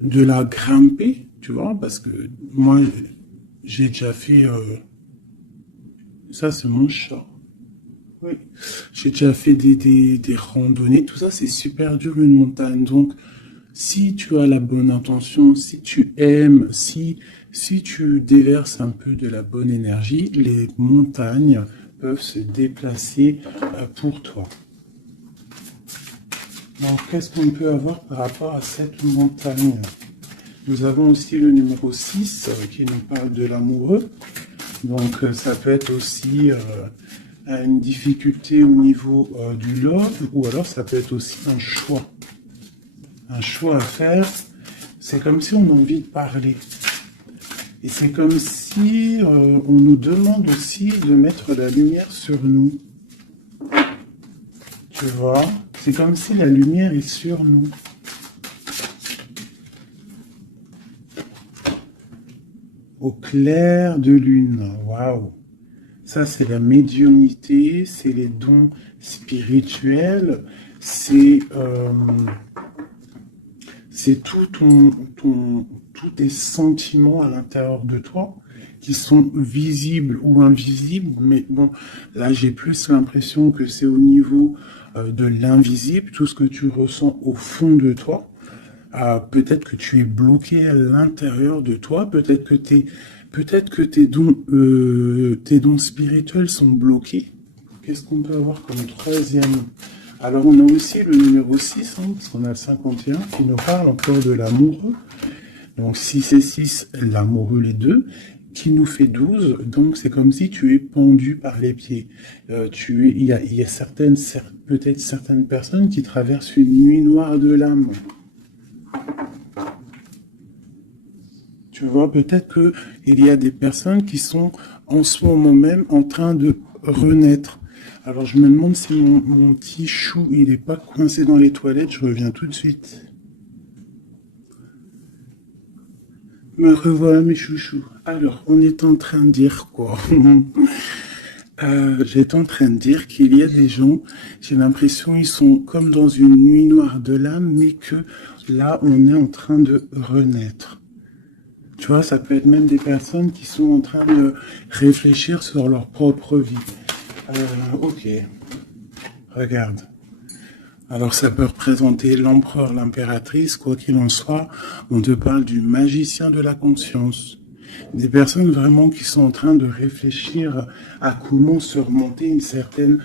de la grimper, tu vois, parce que moi, j'ai déjà fait... ça, c'est mon chat. Oui. J'ai déjà fait des randonnées, tout ça, c'est super dur, une montagne. Donc, si tu as la bonne intention, si tu aimes, si tu déverses un peu de la bonne énergie, les montagnes peuvent se déplacer pour toi. Donc, qu'est-ce qu'on peut avoir par rapport à cette montagne? Nous avons aussi le numéro 6 qui nous parle de l'amoureux. Donc, ça peut être aussi une difficulté au niveau du love, ou alors ça peut être aussi un choix. Un choix à faire. C'est comme si on a envie de parler. Et c'est comme si on nous demande aussi de mettre la lumière sur nous. Tu vois? C'est comme si la lumière est sur nous. Au clair de lune. Waouh! Ça, c'est la médiumnité, c'est les dons spirituels, c'est tous tes sentiments à l'intérieur de toi qui sont visibles ou invisibles. Mais bon, là, j'ai plus l'impression que c'est au niveau de l'invisible, tout ce que tu ressens au fond de toi. Peut-être que tu es bloqué à l'intérieur de toi, peut-être que tes dons spirituels sont bloqués. Qu'est-ce qu'on peut avoir comme troisième? Alors on a aussi le numéro 6, hein, parce qu'on a le 51, qui nous parle encore de l'amoureux. Donc 6 et 6, l'amoureux les deux, qui nous fait 12. Donc c'est comme si tu es pendu par les pieds. Il y a peut-être certaines personnes qui traversent une nuit noire de l'âme. Tu vois, peut-être qu'il y a des personnes qui sont en ce moment même en train de renaître. Alors je me demande si mon petit chou, il n'est pas coincé dans les toilettes, je reviens tout de suite. Me revoilà mes chouchous. Alors, on est en train de dire quoi? J'étais en train de dire qu'il y a des gens, j'ai l'impression ils sont comme dans une nuit noire de l'âme, mais que là, on est en train de renaître. Tu vois, ça peut être même des personnes qui sont en train de réfléchir sur leur propre vie. Ok, regarde. Alors ça peut représenter l'empereur, l'impératrice, quoi qu'il en soit. On te parle du magicien de la conscience. Des personnes vraiment qui sont en train de réfléchir à comment surmonter une certaine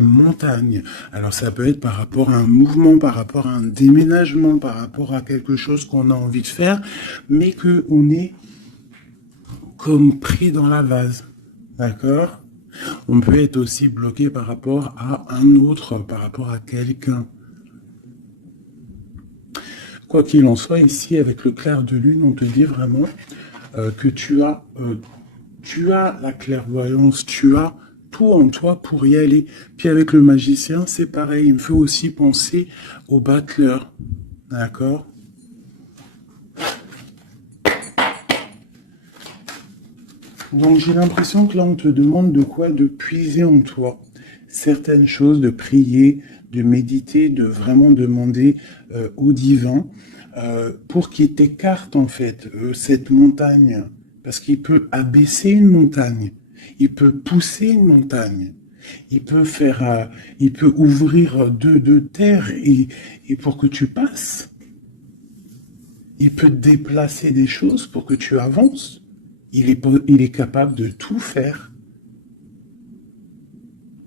montagne. Alors ça peut être par rapport à un mouvement, par rapport à un déménagement, par rapport à quelque chose qu'on a envie de faire, mais qu'on est comme pris dans la vase. D'accord? On peut être aussi bloqué par rapport à un autre, par rapport à quelqu'un. Quoi qu'il en soit, ici, avec le clair de lune, on te dit vraiment que tu as la clairvoyance, tu as tout en toi pour y aller. Puis avec le magicien, c'est pareil. Il me faut aussi penser au battleur. D'accord? Donc j'ai l'impression que là, on te demande de quoi? De puiser en toi certaines choses, de prier, de méditer, de vraiment demander au divin pour qu'il t'écarte en fait cette montagne. Parce qu'il peut abaisser une montagne, il peut pousser une montagne, il peut ouvrir deux terres et pour que tu passes. Il peut déplacer des choses pour que tu avances. Il est capable de tout faire.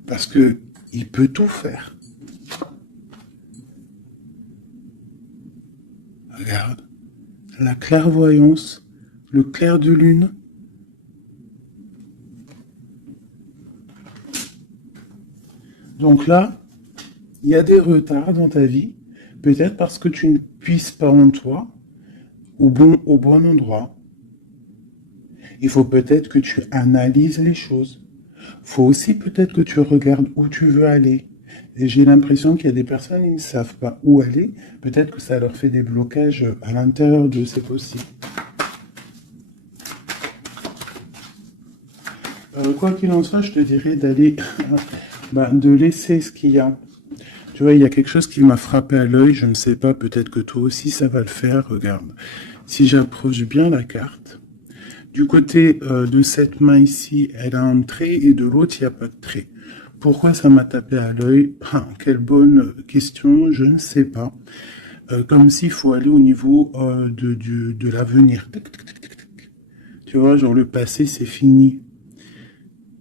Parce que il peut tout faire. Regarde. La clairvoyance, le clair de lune. Donc là, il y a des retards dans ta vie. Peut-être parce que tu ne puisses pas en toi au bon endroit. Il faut peut-être que tu analyses les choses. Il faut aussi peut-être que tu regardes où tu veux aller. Et j'ai l'impression qu'il y a des personnes qui ne savent pas où aller. Peut-être que ça leur fait des blocages à l'intérieur d'eux, c'est possible. Quoi qu'il en soit, je te dirais d'aller, de laisser ce qu'il y a. Tu vois, il y a quelque chose qui m'a frappé à l'œil, je ne sais pas, peut-être que toi aussi ça va le faire, regarde. Si j'approche bien la carte, du côté de cette main ici, elle a un trait et de l'autre, il n'y a pas de trait. Pourquoi ça m'a tapé à l'œil? Quelle bonne question, je ne sais pas. Comme s'il faut aller au niveau de l'avenir. Tu vois, genre le passé, c'est fini.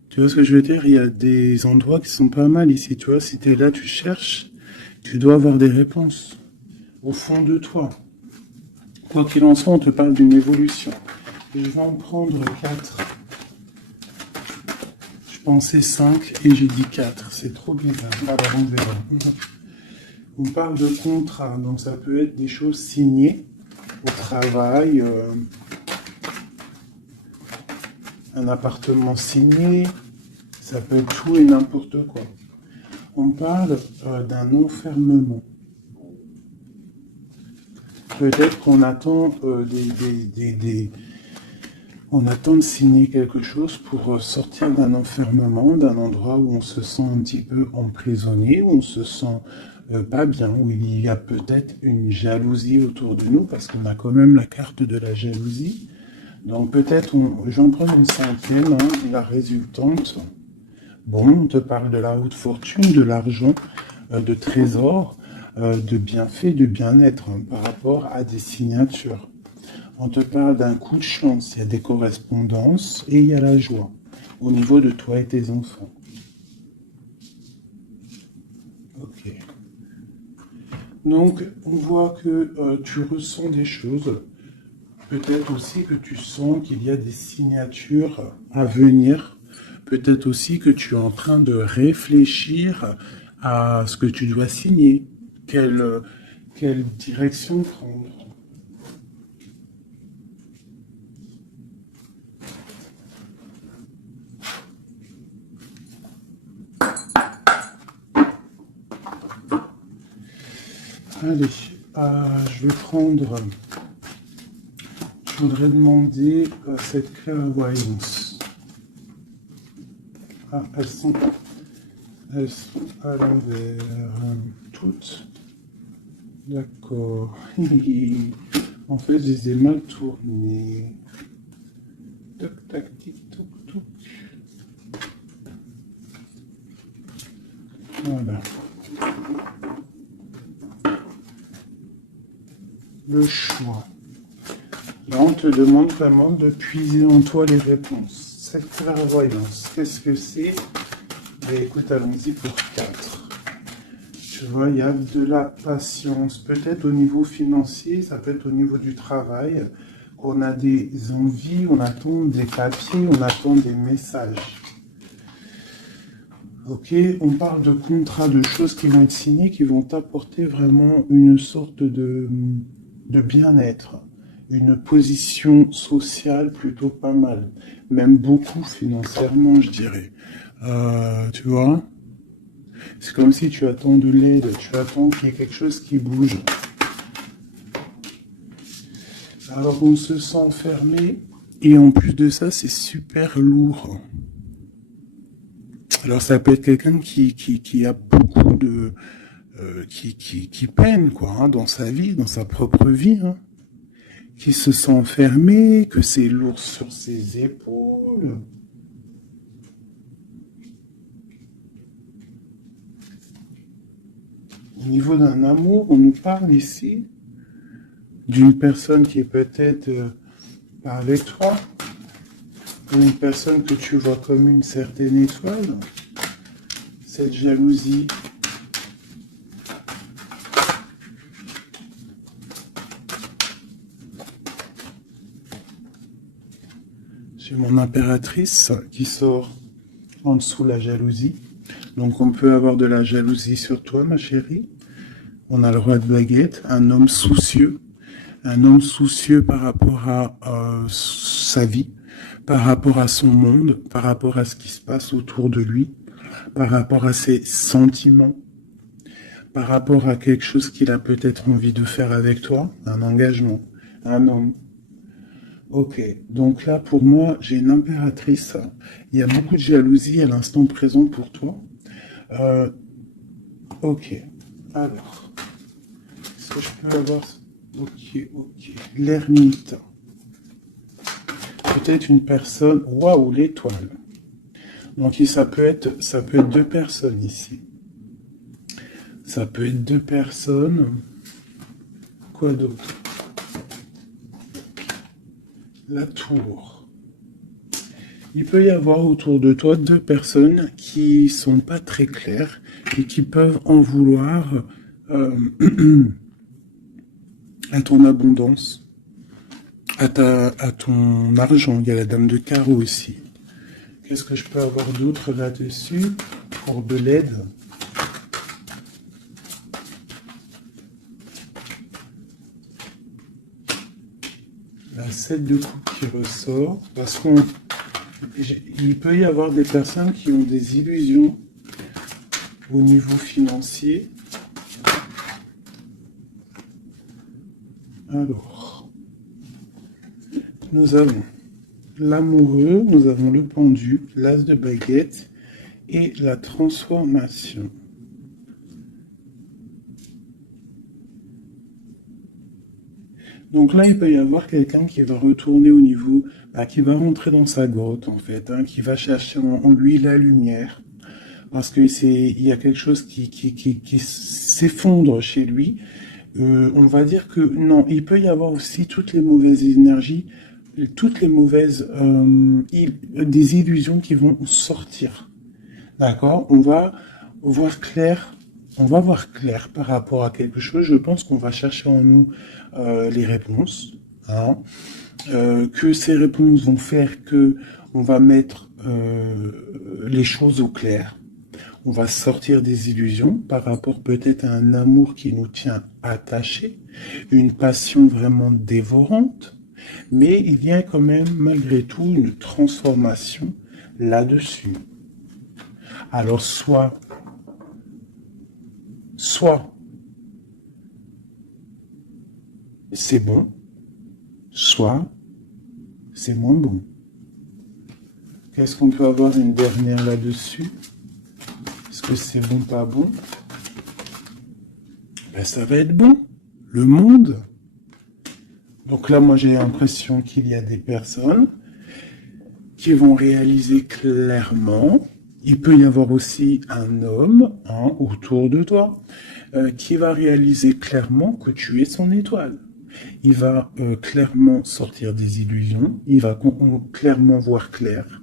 Tu vois ce que je veux dire? Il y a des endroits qui sont pas mal ici. Tu vois, si tu es là, tu cherches, tu dois avoir des réponses au fond de toi. Quoi qu'il en soit, on te parle d'une évolution. Et je vais en prendre 4. Je pensais 5 et j'ai dit 4. C'est trop bizarre. Alors on verra. On parle de contrat, donc ça peut être des choses signées au travail, un appartement signé, ça peut être tout et n'importe quoi. On parle d'un enfermement. Peut-être qu'on attend on attend de signer quelque chose pour sortir d'un enfermement, d'un endroit où on se sent un petit peu emprisonné, où on se sent pas bien, où il y a peut-être une jalousie autour de nous, parce qu'on a quand même la carte de la jalousie. Donc peut-être, je vais en prendre une cinquième, hein, la résultante. Bon, on te parle de la haute fortune, de l'argent, de trésors, de bienfaits, de bien-être hein, par rapport à des signatures. On te parle d'un coup de chance, il y a des correspondances et il y a la joie au niveau de toi et tes enfants. Ok. Donc, on voit que tu ressens des choses. Peut-être aussi que tu sens qu'il y a des signatures à venir. Peut-être aussi que tu es en train de réfléchir à ce que tu dois signer. Quelle direction prendre. Allez, je vais prendre... Je voudrais demander cette clairvoyance. Ah, elles sont à l'envers. Toutes. D'accord. En fait, je les ai mal tournées. Toc, tac, tic, toc, toc. Voilà. Le choix. Là, on te demande vraiment de puiser en toi les réponses. Cette clairvoyance, qu'est-ce que c'est? Écoute, allons-y pour 4. Tu vois, il y a de la patience. Peut-être au niveau financier, ça peut être au niveau du travail. On a des envies, on attend des papiers, on attend des messages. Ok, on parle de contrats, de choses qui vont être signées, qui vont apporter vraiment une sorte de bien-être. Une position sociale plutôt pas mal, même beaucoup financièrement, je dirais. Tu vois, c'est comme si tu attends de l'aide, tu attends qu'il y ait quelque chose qui bouge. Alors on se sent enfermé, et en plus de ça, c'est super lourd. Alors ça peut être quelqu'un qui a beaucoup de... qui peine, quoi, hein, dans sa vie, dans sa propre vie, hein. Qui se sent enfermé, que c'est lourd sur ses épaules. Au niveau d'un amour, on nous parle ici d'une personne qui est peut-être par l'étoile, ou une personne que tu vois comme une certaine étoile. Cette jalousie. J'ai mon impératrice qui sort en dessous la jalousie. Donc on peut avoir de la jalousie sur toi, ma chérie. On a le roi de baguette, un homme soucieux par rapport à sa vie, par rapport à son monde, par rapport à ce qui se passe autour de lui, par rapport à ses sentiments, par rapport à quelque chose qu'il a peut-être envie de faire avec toi, un engagement, un homme. Ok, donc là pour moi j'ai une impératrice, il y a beaucoup de jalousie à l'instant présent pour toi. Ok, Alors, est-ce que je peux avoir... Ok, ok. L'ermite. Peut-être une personne... Waouh, l'étoile. Donc ça peut être deux personnes ici. Ça peut être deux personnes. Quoi d'autre? La tour. Il peut y avoir autour de toi deux personnes qui sont pas très claires et qui peuvent en vouloir à ton abondance, à ton argent. Il y a la dame de carreau aussi. Qu'est-ce que je peux avoir d'autre là-dessus pour de l'aide? La 7 de coupe qui ressort, parce qu'il peut y avoir des personnes qui ont des illusions au niveau financier. Alors, nous avons l'amoureux, nous avons le pendu, l'as de baguette et la transformation. Donc là, il peut y avoir quelqu'un qui va retourner au niveau, qui va rentrer dans sa grotte en fait, qui va chercher en lui la lumière, parce que il y a quelque chose qui s'effondre chez lui. On va dire que non, il peut y avoir aussi toutes les mauvaises énergies, toutes les mauvaises des illusions qui vont sortir. D'accord? On va voir clair. On va voir clair par rapport à quelque chose. Je pense qu'on va chercher en nous les réponses. Hein, que ces réponses vont faire que on va mettre les choses au clair. On va sortir des illusions par rapport peut-être à un amour qui nous tient attachés, une passion vraiment dévorante, mais il y a quand même malgré tout une transformation là-dessus. Alors soit c'est bon, soit c'est moins bon. Qu'est-ce qu'on peut avoir une dernière là-dessus? Est-ce que c'est bon, pas bon? Ben, ça va être bon. Le monde. Donc là, moi, j'ai l'impression qu'il y a des personnes qui vont réaliser clairement. Il peut y avoir aussi un homme autour de toi qui va réaliser clairement que tu es son étoile. Il va clairement sortir des illusions. Il va clairement voir clair.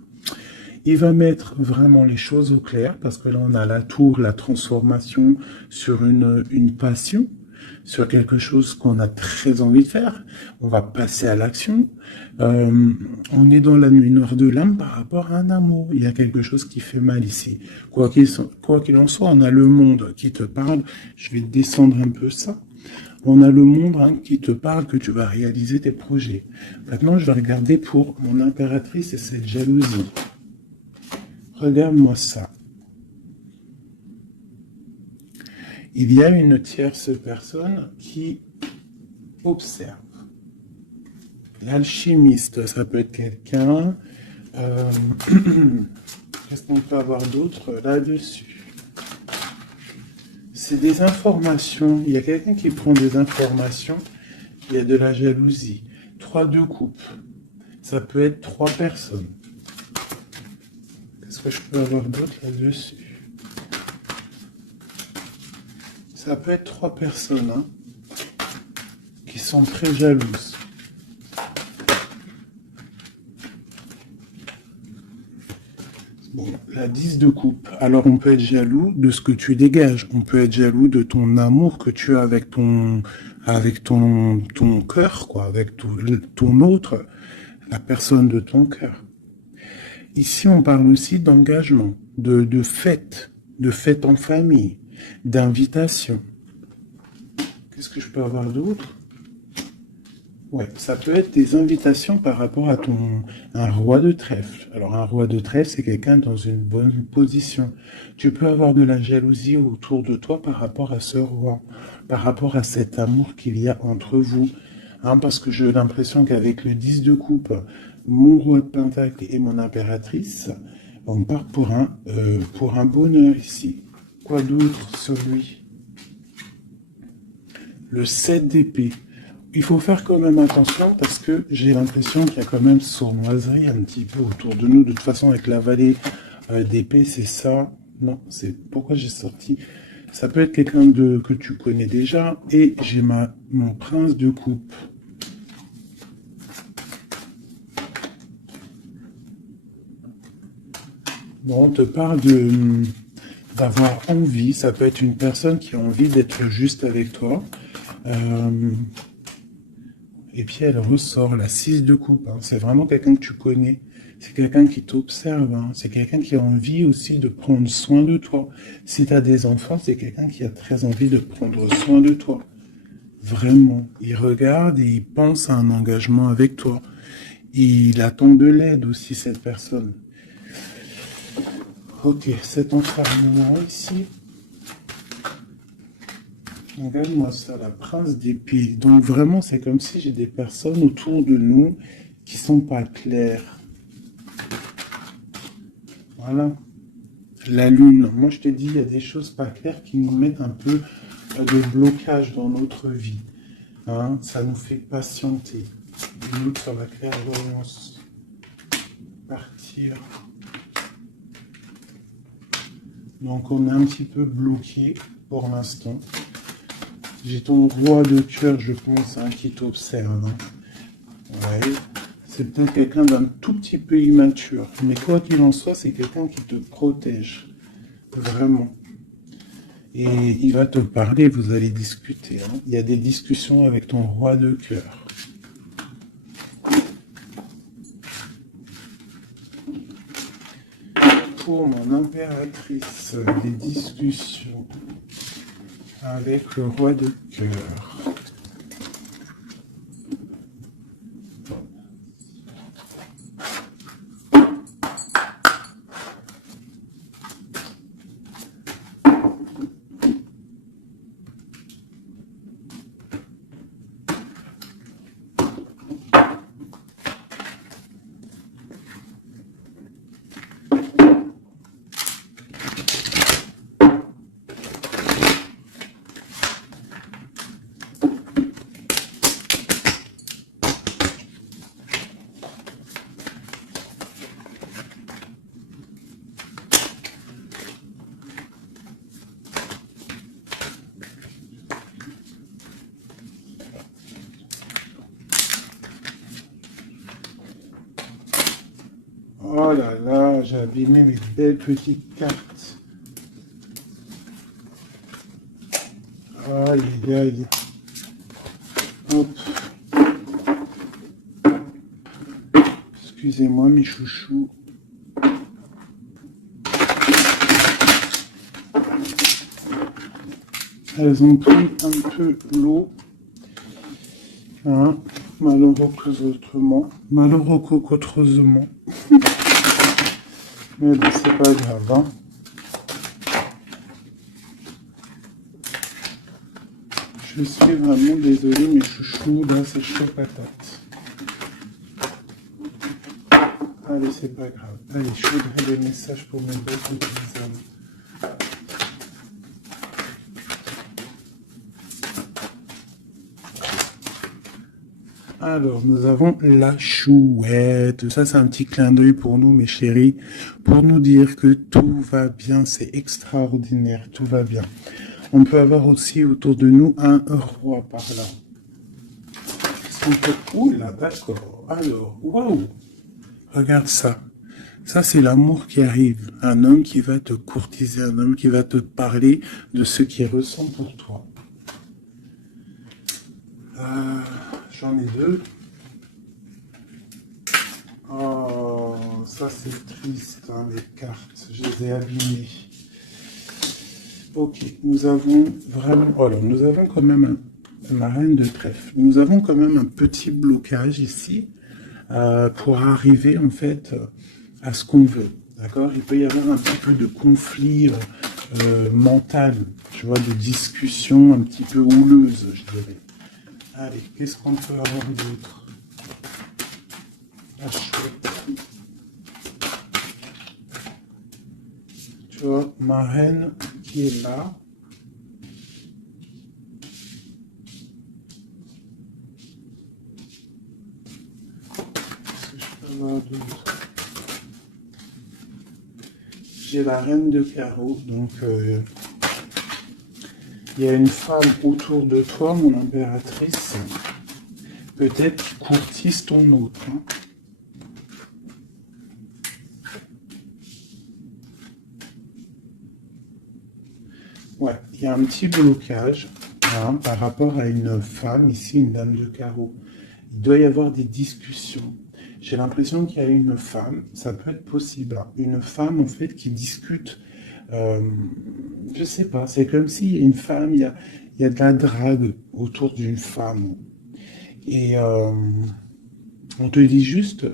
Il va mettre vraiment les choses au clair, parce que là, on a la tour, la transformation sur une passion, sur quelque chose qu'on a très envie de faire. On va passer à l'action. On est dans la nuit noire de l'âme par rapport à un amour. Il y a quelque chose qui fait mal ici. Quoi qu'il en soit, on a le monde qui te parle. Je vais descendre un peu ça. On a le monde qui te parle que tu vas réaliser tes projets. Maintenant, je vais regarder pour mon impératrice et cette jalousie. Regarde-moi ça. Il y a une tierce personne qui observe. L'alchimiste, ça peut être quelqu'un. Qu'est-ce qu'on peut avoir d'autre là-dessus? C'est des informations. Il y a quelqu'un qui prend des informations. Il y a de la jalousie. 3 de coupe. Ça peut être 3 personnes. Qu'est-ce que je peux avoir d'autre là-dessus? Ça peut être 3 personnes qui sont très jalouses. Bon, la 10 de coupe. Alors on peut être jaloux de ce que tu dégages. On peut être jaloux de ton amour que tu as avec ton cœur, quoi, avec ton autre, la personne de ton cœur. Ici, on parle aussi d'engagement, de fête en famille, d'invitation. Qu'est-ce que je peux avoir d'autre? Ouais, ça peut être des invitations par rapport à un roi de trèfle. Alors, un roi de trèfle, c'est quelqu'un dans une bonne position. Tu peux avoir de la jalousie autour de toi par rapport à ce roi, par rapport à cet amour qu'il y a entre vous. Parce que j'ai l'impression qu'avec le 10 de coupe, mon roi de pentacle et mon impératrice, on part pour un bonheur ici. Quoi d'autre sur lui? le 7 d'épée. Il faut faire quand même attention parce que j'ai l'impression qu'il y a quand même sournoiserie un petit peu autour de nous. De toute façon, avec la vallée d'épée, c'est ça. Non, c'est pourquoi j'ai sorti. Ça peut être quelqu'un que tu connais déjà. Et j'ai mon prince de coupe. Bon, on te parle d'avoir envie. Ça peut être une personne qui a envie d'être juste avec toi. Et puis elle ressort la 6 de coupe. Hein. C'est vraiment quelqu'un que tu connais. C'est quelqu'un qui t'observe. Hein. C'est quelqu'un qui a envie aussi de prendre soin de toi. Si tu as des enfants, c'est quelqu'un qui a très envie de prendre soin de toi. Vraiment. Il regarde et il pense à un engagement avec toi. Il attend de l'aide aussi, cette personne. Ok, cet enfermement ici. Regarde-moi ça, la prince d'épée. Donc vraiment, c'est comme si j'ai des personnes autour de nous qui sont pas claires. Voilà. La lune. Moi, je te dis, il y a des choses pas claires qui nous mettent un peu de blocage dans notre vie. Hein, ça nous fait patienter. Une autre sur la clairvoyance. Partir. Donc, on est un petit peu bloqué pour l'instant. J'ai ton roi de cœur, je pense, hein, qui t'observe. Hein. Ouais. C'est peut-être quelqu'un d'un tout petit peu immature. Mais quoi qu'il en soit, c'est quelqu'un qui te protège. Vraiment. Et il va te parler, vous allez discuter. Hein. Il y a des discussions avec ton roi de cœur. Pour mon impératrice, des discussions avec le roi de cœur. Oh là là, j'ai abîmé mes belles petites cartes. Aïe, aïe, aïe. Hop. Excusez-moi, mes chouchous. Elles ont pris un peu l'eau. Hein, malheureusement. Malheureusement. Mais bon, c'est pas grave. Hein. Je suis vraiment désolé, mes chouchous. Là, c'est chaud patate. Allez, c'est pas grave. Allez, je voudrais des messages pour mes belles petites âmes. Alors, nous avons la chouette. Ça, c'est un petit clin d'œil pour nous, mes chéris, pour nous dire que tout va bien, c'est extraordinaire, tout va bien. On peut avoir aussi autour de nous un roi par là. Oula, d'accord. Alors, waouh. Regarde ça. Ça, c'est l'amour qui arrive. Un homme qui va te courtiser, un homme qui va te parler de ce qu'il ressent pour toi. J'en ai deux. Oh, ça c'est triste, hein, les cartes. Je les ai abîmées. Ok, nous avons vraiment... Alors, nous avons quand même la reine de trèfle. Nous avons quand même un petit blocage ici pour arriver en fait à ce qu'on veut. D'accord? Il peut y avoir un petit peu de conflit mental, tu vois, de discussion un petit peu houleuse, je dirais. Allez, qu'est-ce qu'on peut avoir d'autre? La chouette. Tu vois, ma reine qui est là. voir d'autre? J'ai la reine de carreau, donc il y a une femme autour de toi, mon impératrice, peut-être qui courtise ton autre. Hein. Ouais, il y a un petit blocage hein, par rapport à une femme, ici une dame de carreau. Il doit y avoir des discussions. J'ai l'impression qu'il y a une femme, ça peut être possible, hein, une femme en fait qui discute. Je sais pas, c'est comme s'il y a une femme, il y a de la drague autour d'une femme. Et on te dit juste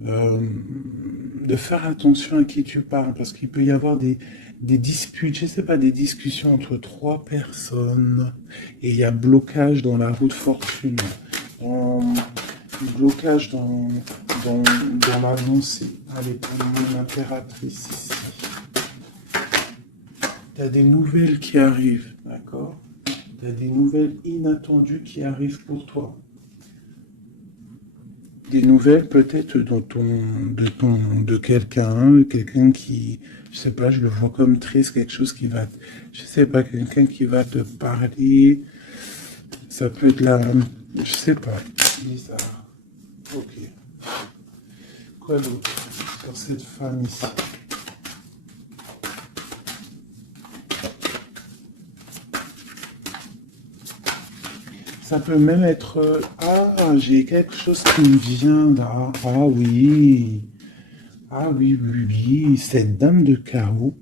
de faire attention à qui tu parles, parce qu'il peut y avoir des disputes, je sais pas, des discussions entre trois personnes, et il y a blocage dans la roue de fortune, blocage dans l'avancée. Allez, pour mon impératrice ici. Tu as des nouvelles qui arrivent, d'accord? Tu as des nouvelles inattendues qui arrivent pour toi. Des nouvelles peut-être de quelqu'un qui, je sais pas, je le vois comme triste, quelque chose qui va, je sais pas, quelqu'un qui va te parler, ça peut être là, je sais pas, bizarre. Ok. Quoi d'autre sur cette femme ici? Ça peut même être... Ah, j'ai quelque chose qui me vient là. Ah oui. Ah oui, oui, oui. Cette dame de carreau,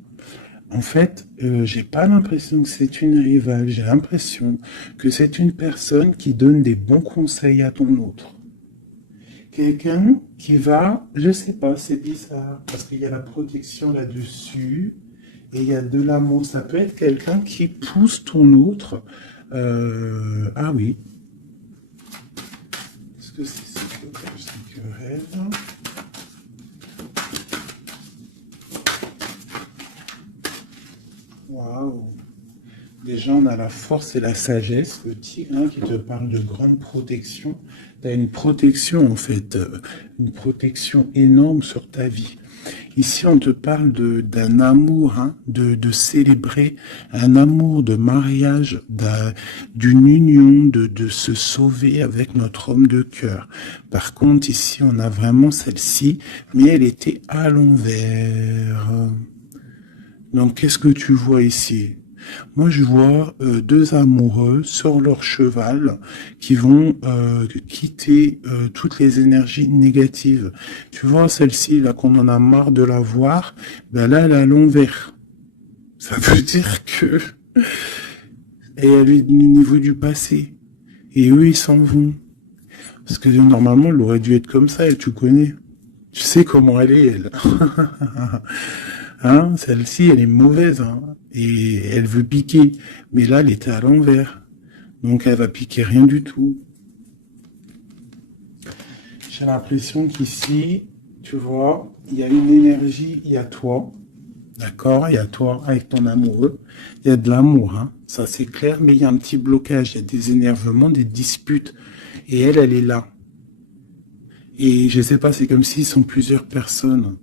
en fait, j'ai pas l'impression que c'est une rivale. J'ai l'impression que c'est une personne qui donne des bons conseils à ton autre. Quelqu'un qui va... Je sais pas, c'est bizarre. Parce qu'il y a la protection là-dessus. Et il y a de l'amour. Ça peut être quelqu'un qui pousse ton autre. Ah oui. Est-ce que c'est ce querelle? Waouh. Déjà, on a la force et la sagesse. Le tigre hein, qui te parle de grande protection. Tu as une protection, en fait. Une protection énorme sur ta vie. Ici, on te parle d'un amour, hein, de célébrer un amour de mariage, d'une union, de se sauver avec notre homme de cœur. Par contre, ici, on a vraiment celle-ci, mais elle était à l'envers. Donc, qu'est-ce que tu vois ici? Moi, je vois deux amoureux sur leur cheval qui vont quitter toutes les énergies négatives. Tu vois, celle-ci, là, qu'on en a marre de la voir, ben là, elle est à l'envers. Ça veut dire que... Et elle est au niveau du passé. Et eux, ils s'en vont. Parce que normalement, elle aurait dû être comme ça, et tu connais. Tu sais comment elle est, elle. Hein, celle-ci, elle est mauvaise, hein, et elle veut piquer. Mais là, elle était à l'envers. Donc, elle va piquer rien du tout. J'ai l'impression qu'ici, tu vois, il y a une énergie, il y a toi. D'accord? Il y a toi avec ton amoureux. Il y a de l'amour, hein. Ça, c'est clair, mais il y a un petit blocage. Il y a des énervements, des disputes. Et elle est là. Et je sais pas, c'est comme s'ils sont plusieurs personnes.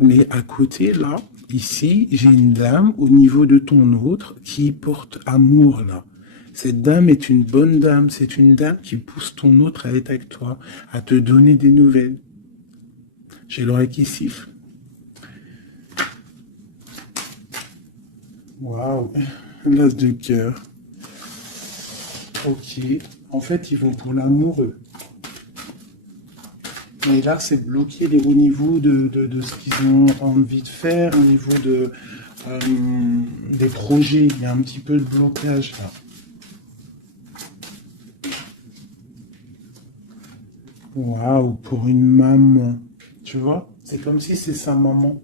Mais à côté, là, ici, j'ai une dame au niveau de ton autre qui porte amour, là. Cette dame est une bonne dame. C'est une dame qui pousse ton autre à être avec toi, à te donner des nouvelles. J'ai l'oreille qui siffle. Waouh, l'as de cœur. Ok. En fait, ils vont pour l'amoureux. Et là, c'est bloqué au niveau de ce qu'ils ont envie de faire, au niveau des projets. Il y a un petit peu de blocage là. Waouh, pour une maman. Tu vois, c'est comme si c'est sa maman.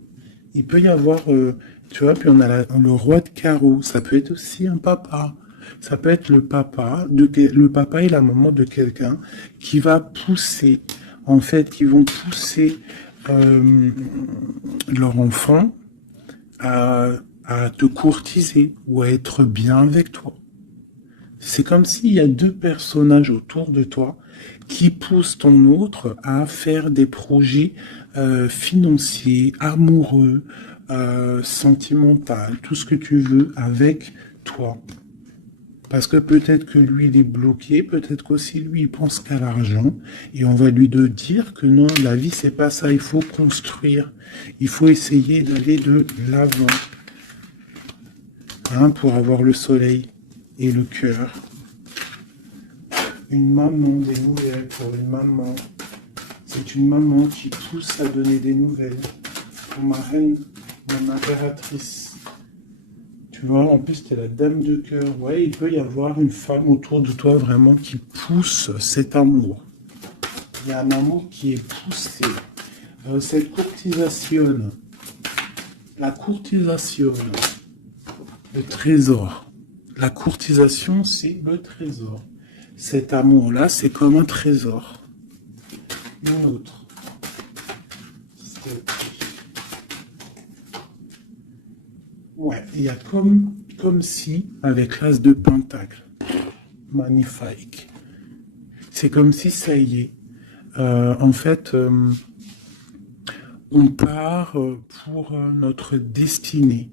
Il peut y avoir, tu vois, puis on a le roi de carreau. Ça peut être aussi un papa. Ça peut être le papa et la maman de quelqu'un qui va pousser, en fait, qui vont pousser leur enfant à te courtiser ou à être bien avec toi. C'est comme s'il y a deux personnages autour de toi qui poussent ton autre à faire des projets financiers, amoureux, sentimentaux, tout ce que tu veux avec toi. Parce que peut-être que lui, il est bloqué, peut-être qu'aussi lui, il pense qu'à l'argent, et on va lui dire que non, la vie, c'est pas ça, il faut construire, il faut essayer d'aller de l'avant, hein, pour avoir le soleil et le cœur. Une maman, des nouvelles pour une maman. C'est une maman qui pousse à donner des nouvelles. Pour ma reine, mon impératrice. Tu vois, en plus, t'es la dame de cœur. Ouais, il peut y avoir une femme autour de toi vraiment qui pousse cet amour. Il y a un amour qui est poussé. Cette courtisation, la courtisation, le trésor. La courtisation, c'est le trésor. Cet amour-là, c'est comme un trésor. Une autre. Ouais, il y a comme si, avec l'as de pentacle. Magnifique. C'est comme si, ça y est. En fait, on part pour notre destinée.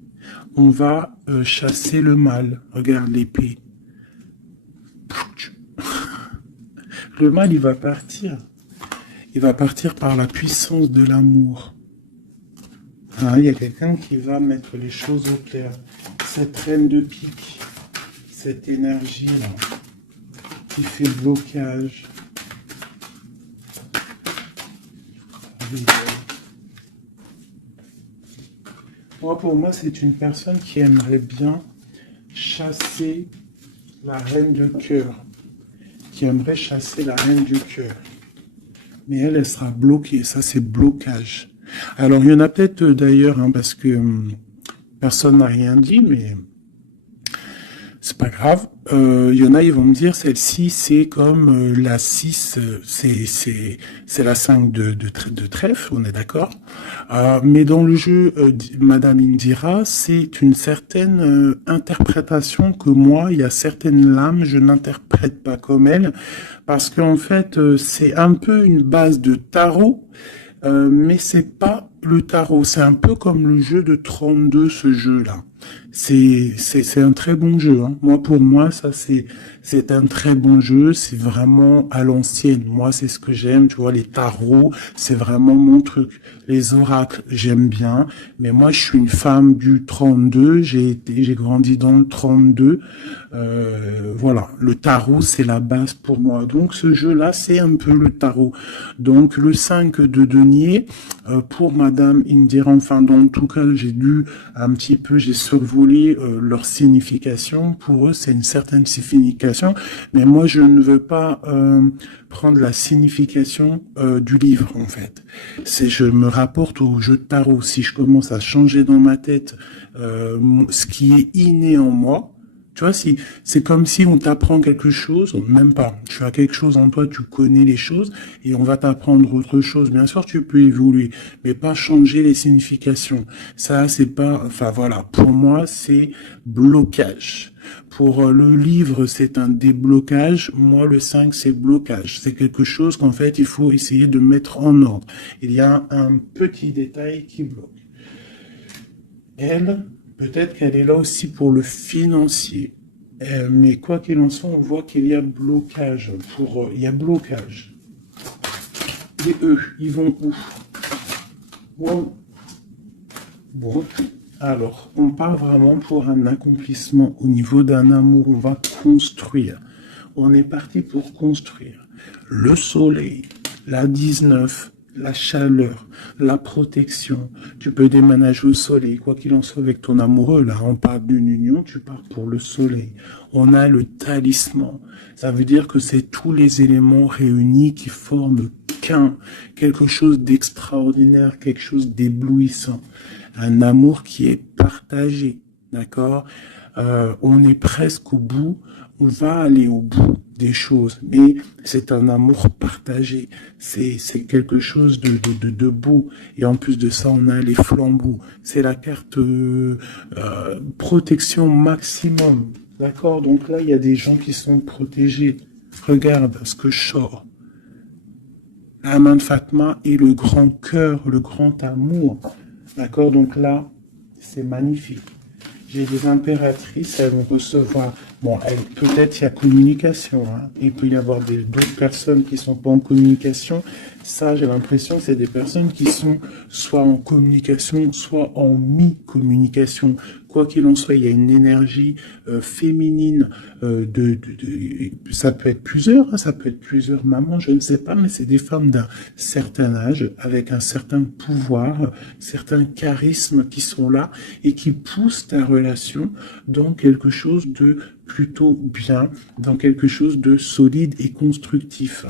On va chasser le mal. Regarde l'épée. Le mal, il va partir. Il va partir par la puissance de l'amour. Ah, il y a quelqu'un qui va mettre les choses au clair. Cette reine de pique, cette énergie-là, qui fait blocage. Pour moi, c'est une personne qui aimerait bien chasser la reine de cœur. Qui aimerait chasser la reine du cœur. Mais elle sera bloquée. Ça, c'est blocage. Alors, il y en a peut-être d'ailleurs, hein, parce que personne n'a rien dit, mais c'est pas grave. Il y en a, ils vont me dire, celle-ci, c'est comme la 6, c'est la 5 de trèfle, on est d'accord. Mais dans le jeu, Madame Indira, c'est une certaine interprétation que moi, il y a certaines lames, je n'interprète pas comme elle, parce qu'en fait, c'est un peu une base de tarot, mais c'est pas le tarot. C'est un peu comme le jeu de 32, ce jeu-là. C'est un très bon jeu, hein. Moi, pour moi, ça, c'est un très bon jeu. C'est vraiment à l'ancienne. Moi, c'est ce que j'aime. Tu vois, les tarots, c'est vraiment mon truc. Les oracles, j'aime bien. Mais moi, je suis une femme du 32. J'ai grandi dans le 32. Voilà. Le tarot, c'est la base pour moi. Donc, ce jeu-là, c'est un peu le tarot. Donc, le 5 de denier, pour Madame Indira, enfin, dans tout cas, j'ai lu un petit peu, j'ai survolé leur signification. Pour eux, c'est une certaine signification, mais moi, je ne veux pas prendre la signification du livre, en fait. Je me rapporte au jeu de tarot. Si je commence à changer dans ma tête ce qui est inné en moi, tu vois, si c'est comme si on t'apprend quelque chose, même pas. Tu as quelque chose en toi, tu connais les choses, et on va t'apprendre autre chose. Bien sûr, tu peux évoluer, mais pas changer les significations. Ça, c'est pas. Enfin voilà. Pour moi, c'est blocage. Pour le livre, c'est un déblocage. Moi, le 5, c'est blocage. C'est quelque chose qu'en fait, il faut essayer de mettre en ordre. Il y a un petit détail qui bloque. Elle, peut-être qu'elle est là aussi pour le financier. Mais quoi qu'il en soit, on voit qu'il y a blocage. Il y a blocage. Et eux, ils vont où? Bon. Alors, on part vraiment pour un accomplissement au niveau d'un amour. On va construire. On est parti pour construire. Le soleil, la 19, la chaleur, la protection. Tu peux déménager au soleil, quoi qu'il en soit avec ton amoureux. Là, on parle d'une union, tu pars pour le soleil. On a le talisman. Ça veut dire que c'est tous les éléments réunis qui forment quelque chose d'extraordinaire, quelque chose d'éblouissant. Un amour qui est partagé, d'accord? On est presque au bout. On va aller au bout des choses, mais c'est un amour partagé. C'est quelque chose de beau. Et en plus de ça, on a les flambeaux. C'est la carte protection maximum. D'accord? Donc là, il y a des gens qui sont protégés. Regarde ce que je sors. La main de Fatma et le grand cœur, le grand amour. D'accord? Donc là, c'est magnifique. J'ai des impératrices, elles vont recevoir. Bon, peut-être il y a communication. Hein. Il peut y avoir d'autres personnes qui sont pas en communication. Ça, j'ai l'impression que c'est des personnes qui sont soit en communication, soit en mi-communication. Quoi qu'il en soit, il y a une énergie féminine. Ça peut être plusieurs, hein, ça peut être plusieurs mamans, je ne sais pas, mais c'est des femmes d'un certain âge, avec un certain pouvoir, certains charismes qui sont là et qui poussent ta relation dans quelque chose de plutôt bien, dans quelque chose de solide et constructif.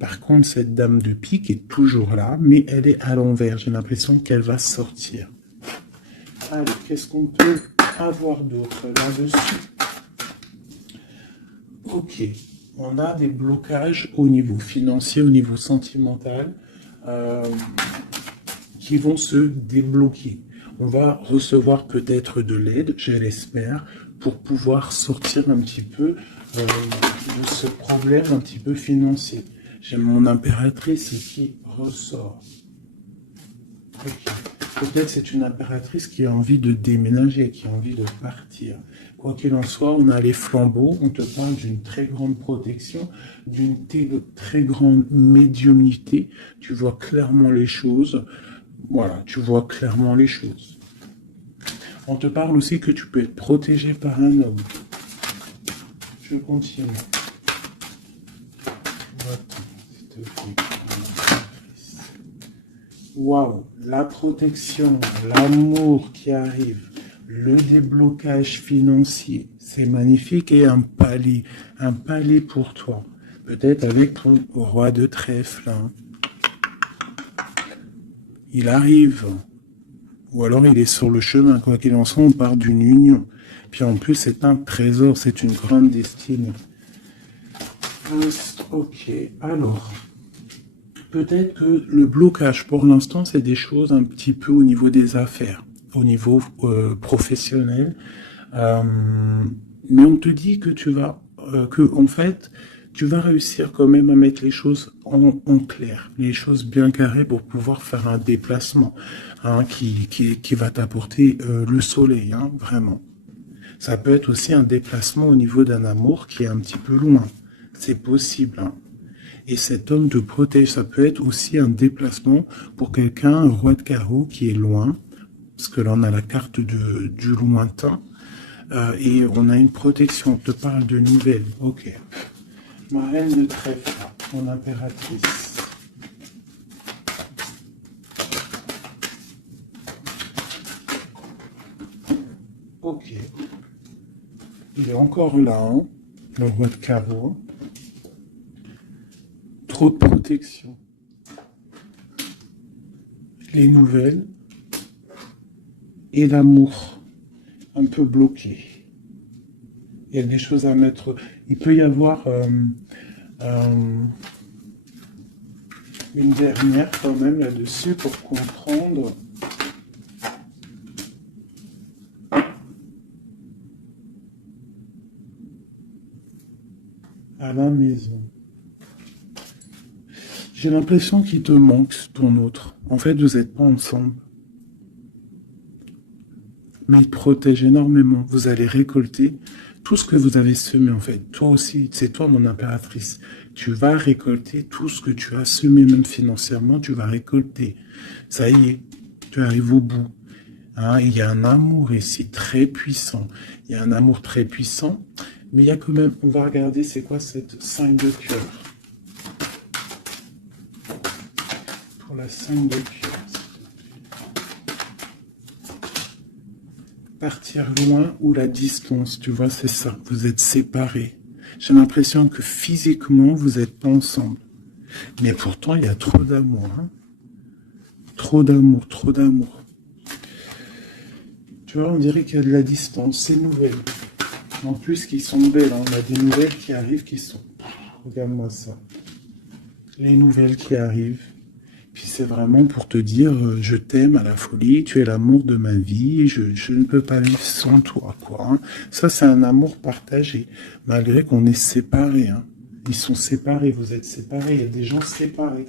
Par contre, cette dame de pique est toujours là, mais elle est à l'envers. J'ai l'impression qu'elle va sortir. Allez, qu'est-ce qu'on peut avoir d'autre là-dessus? Ok, on a des blocages au niveau financier, au niveau sentimental, qui vont se débloquer. On va recevoir peut-être de l'aide, je l'espère, pour pouvoir sortir un petit peu de ce problème un petit peu financier. J'ai mon impératrice qui ressort. Okay. Peut-être c'est une impératrice qui a envie de déménager, qui a envie de partir. Quoi qu'il en soit, on a les flambeaux, on te parle d'une très grande protection, d'une très grande médiumnité. Tu vois clairement les choses. Voilà, tu vois clairement les choses. On te parle aussi que tu peux être protégé par un homme. Je continue. Waouh, la protection, l'amour qui arrive, le déblocage financier, c'est magnifique et un palier pour toi. Peut-être avec ton roi de trèfle. Hein. Il arrive, ou alors il est sur le chemin, quoi qu'il en soit, on part d'une union. Puis en plus, c'est un trésor, c'est une grande destinée. Ok, alors... Peut-être que le blocage, pour l'instant, c'est des choses un petit peu au niveau des affaires, au niveau professionnel. Mais on te dit que en fait, tu vas réussir quand même à mettre les choses en clair, les choses bien carrées pour pouvoir faire un déplacement hein, qui va t'apporter le soleil, hein, vraiment. Ça peut être aussi un déplacement au niveau d'un amour qui est un petit peu loin. C'est possible, hein. Et cet homme te protège. Ça peut être aussi un déplacement pour quelqu'un, un roi de carreau qui est loin, parce que là on a la carte du lointain, et on a une protection. On te parle de nouvelles. Ok. Ma reine de trèfle, mon impératrice. Ok. Il est encore là, hein, le roi de carreau. Trop de protection. Les nouvelles et l'amour un peu bloqué. Il y a des choses à mettre. Il peut y avoir une dernière quand même là-dessus pour comprendre. À la maison. J'ai l'impression qu'il te manque ton autre. En fait, vous n'êtes pas ensemble. Mais il te protège énormément. Vous allez récolter tout ce que vous avez semé, en fait. Toi aussi, c'est toi mon impératrice. Tu vas récolter tout ce que tu as semé, même financièrement, tu vas récolter. Ça y est, tu arrives au bout. Hein, il y a un amour ici très puissant. Il y a un amour très puissant. Mais il y a quand même, on va regarder c'est quoi cette 5 de cœur. Pour la 5 de cœur. Partir loin ou la distance, tu vois, c'est ça. Vous êtes séparés. J'ai l'impression que physiquement, vous n'êtes pas ensemble. Mais pourtant, il y a trop d'amour. Hein. Trop d'amour, trop d'amour. Tu vois, on dirait qu'il y a de la distance. C'est nouvelle. En plus, qui sont belles. Hein. On a des nouvelles qui arrivent qui sont... Regarde-moi ça. Les nouvelles qui arrivent, Puis c'est vraiment pour te dire, je t'aime à la folie, tu es l'amour de ma vie, je ne peux pas vivre sans toi, quoi. Hein. Ça, c'est un amour partagé, malgré qu'on est séparés. Hein. Ils sont séparés, vous êtes séparés, il y a des gens séparés.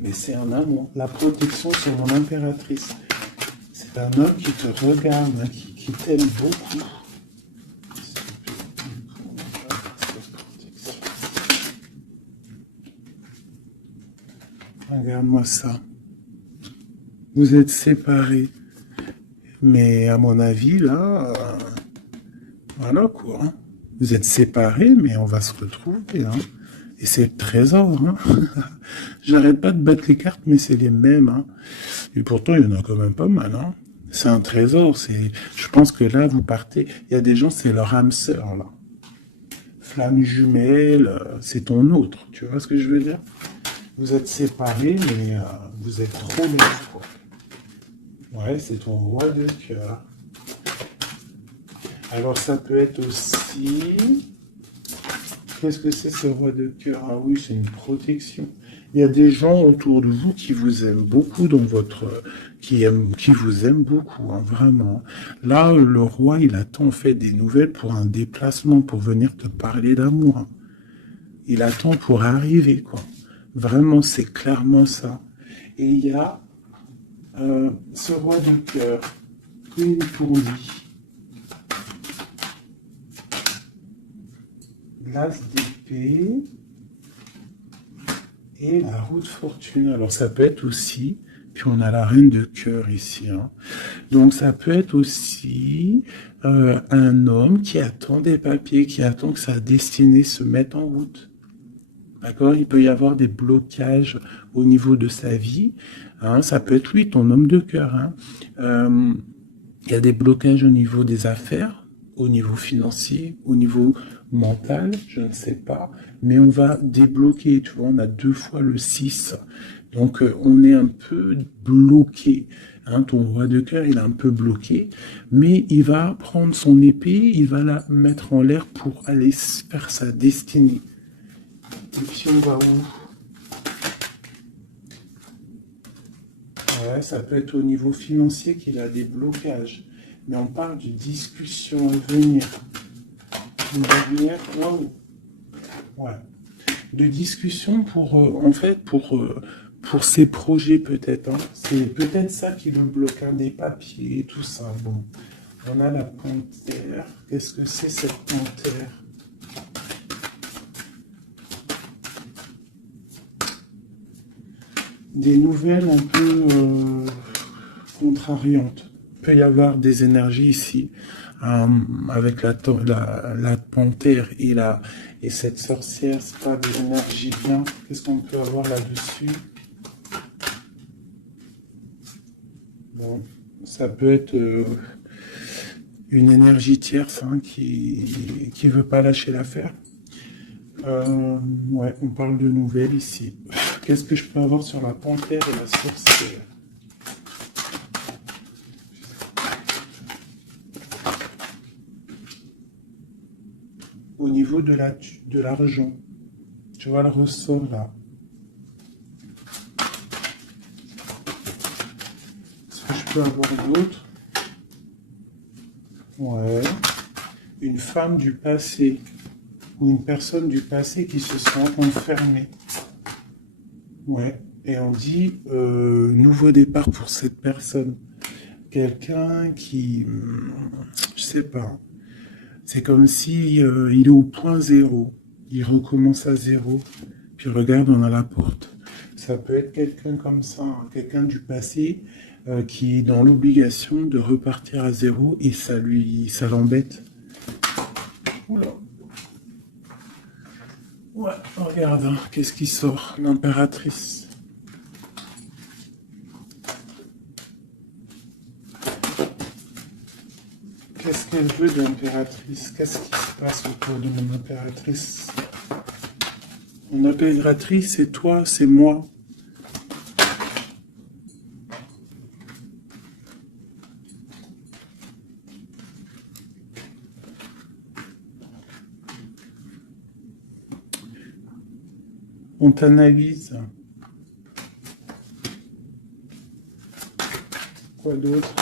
Mais c'est un amour. La protection sur mon impératrice. C'est un homme qui te regarde, hein, qui t'aime beaucoup. Regarde-moi ça. Vous êtes séparés. Mais à mon avis, là, voilà quoi. Hein. Vous êtes séparés, mais on va se retrouver. Hein. Et c'est le trésor. Hein. J'arrête pas de battre les cartes, mais c'est les mêmes. Hein. Et pourtant, il y en a quand même pas mal. Hein. C'est un trésor. Je pense que là, vous partez. Il y a des gens, c'est leur âme sœur, là. Flamme jumelle, c'est ton autre. Tu vois ce que je veux dire? Vous êtes séparés, mais vous êtes trop bien. Ouais, c'est ton roi de cœur. Alors ça peut être aussi... Qu'est-ce que c'est ce roi de cœur? Ah oui, c'est une protection. Il y a des gens autour de vous qui vous aiment beaucoup dans votre... qui vous aiment beaucoup, hein, vraiment. Là, le roi, il attend en fait des nouvelles pour un déplacement, pour venir te parler d'amour. Hein. Il attend pour arriver, quoi. Vraiment, c'est clairement ça. Et il y a ce roi de cœur, une pour lui. L'as d'épée et la roue de fortune. Alors ça peut être aussi, puis on a la reine de cœur ici. Hein. Donc ça peut être aussi un homme qui attend des papiers, qui attend que sa destinée se mette en route. D'accord? Il peut y avoir des blocages au niveau de sa vie. Hein. Ça peut être lui, ton homme de cœur. Hein. Il y a des blocages au niveau des affaires, au niveau financier, au niveau mental, je ne sais pas, mais on va débloquer, tu vois, on a 2 fois le 6, donc on est un peu bloqué, hein, ton roi de cœur, il est un peu bloqué, mais il va prendre son épée, il va la mettre en l'air pour aller faire sa destinée. Et puis on va où? Ouais, ça peut être au niveau financier qu'il a des blocages. Mais on parle de discussion à venir. Une dernière, wow. Ouais. De discussion pour, en fait, pour ses projets peut-être. Hein. C'est peut-être ça qui le bloque, hein, des papiers et tout ça. Bon. On a la panthère. Qu'est-ce que c'est cette panthère? Des nouvelles un peu contrariantes. Il peut y avoir des énergies ici, avec la panthère et cette sorcière, c'est pas des énergies bien. Qu'est-ce qu'on peut avoir là-dessus? Bon, ça peut être une énergie tierce hein, qui veut pas lâcher l'affaire. Ouais, on parle de nouvelles ici. Qu'est-ce que je peux avoir sur la panthère et la sorcière? Au niveau de l'argent, tu vois le ressort là. Est-ce que je peux avoir d'autres? Ouais. Une femme du passé ou une personne du passé qui se sent enfermée. Ouais. Et on dit nouveau départ pour cette personne. Quelqu'un qui, je sais pas. C'est comme si il est au point zéro. Il recommence à zéro. Puis regarde, on a la porte. Ça peut être quelqu'un comme ça, hein, quelqu'un du passé qui est dans l'obligation de repartir à zéro et ça l'embête. Oula. Ouais, regarde, hein, qu'est-ce qui sort? L'impératrice. Qu'est-ce qu'elle veut de l'impératrice? Qu'est-ce qui se passe autour de mon impératrice? Mon impératrice, c'est toi, c'est moi. On t'analyse. Quoi d'autre?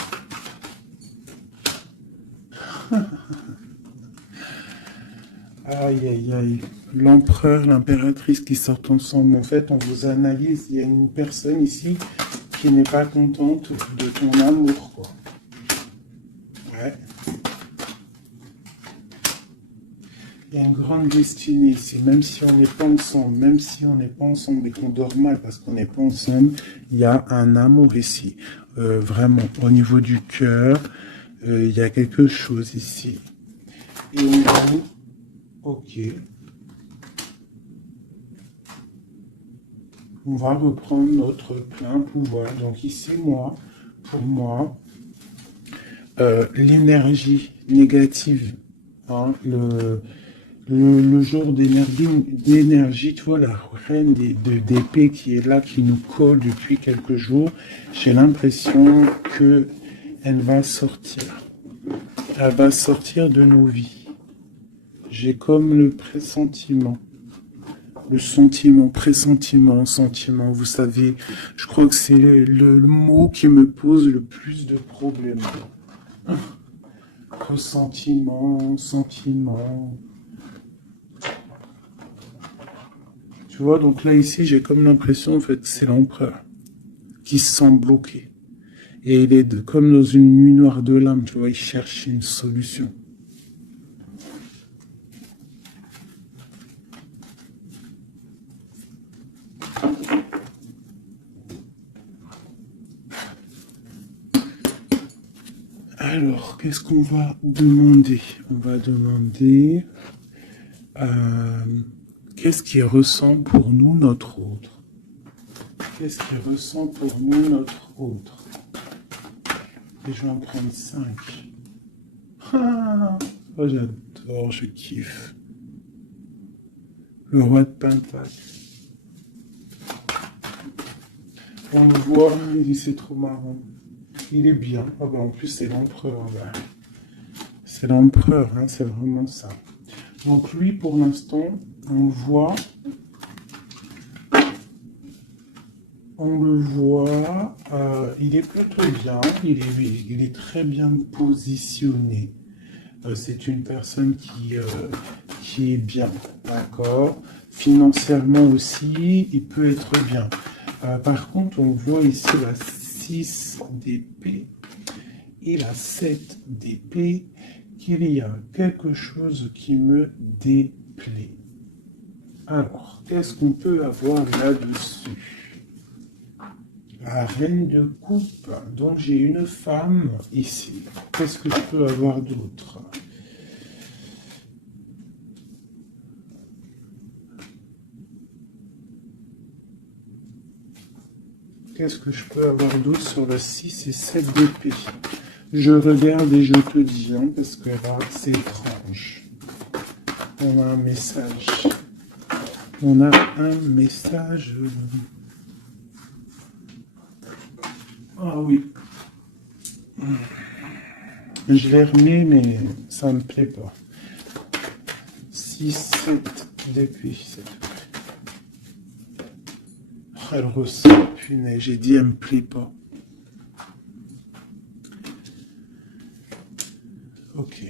Aïe, aïe, aïe. L'empereur, l'impératrice qui sortent ensemble. En fait, on vous analyse. Il y a une personne ici qui n'est pas contente de ton amour, quoi. Ouais. Il y a une grande destinée ici. Même si on n'est pas ensemble, même si on n'est pas ensemble et qu'on dort mal parce qu'on n'est pas ensemble, il y a un amour ici. Vraiment, au niveau du cœur, il y a quelque chose ici. Et on dit, ok. On va reprendre notre plein pouvoir. Donc ici, pour moi, l'énergie négative, hein, le genre d'énergie, tu vois, la reine d'épée qui est là, qui nous colle depuis quelques jours, j'ai l'impression que elle va sortir. Elle va sortir de nos vies. J'ai comme le pressentiment. Le sentiment, pressentiment, sentiment, vous savez, je crois que c'est le mot qui me pose le plus de problèmes. Ressentiment, sentiment. Tu vois, donc là, ici, j'ai comme l'impression, en fait, que c'est l'empereur qui se sent bloqué. Et il est comme dans une nuit noire de l'âme, tu vois, il cherche une solution. Alors, qu'est-ce qu'on va demander? On va demander qu'est-ce qui ressent pour nous notre autre? Qu'est-ce qui ressent pour nous notre autre? Et je vais en prendre 5. Ah, oh, j'adore, je kiffe. Le roi de Pentacle. On le voit, il dit c'est trop marrant. Il est bien. Ah ben, en plus, c'est l'empereur. Là. C'est l'empereur, hein, c'est vraiment ça. Donc lui, pour l'instant, on le voit. Il est plutôt bien. Il est très bien positionné. C'est une personne qui est bien, d'accord. Financièrement aussi, il peut être bien. Par contre, on voit ici la 6 d'épée et la 7 d'épée, qu'il y a quelque chose qui me déplaît. Alors, qu'est-ce qu'on peut avoir là-dessus? La reine de coupe. Donc, j'ai une femme ici. Qu'est-ce que je peux avoir d'autre? Qu'est-ce que je peux avoir d'autre sur le 6 et 7 d'épée? Je regarde et je te dis, hein, parce que là, c'est étrange. On a un message. On a un message. Ah oui. Je l'ai remis, mais ça me plaît pas. 6, 7 d'épée. Elle ressent, punaise, j'ai dit, elle me plaît pas. Ok.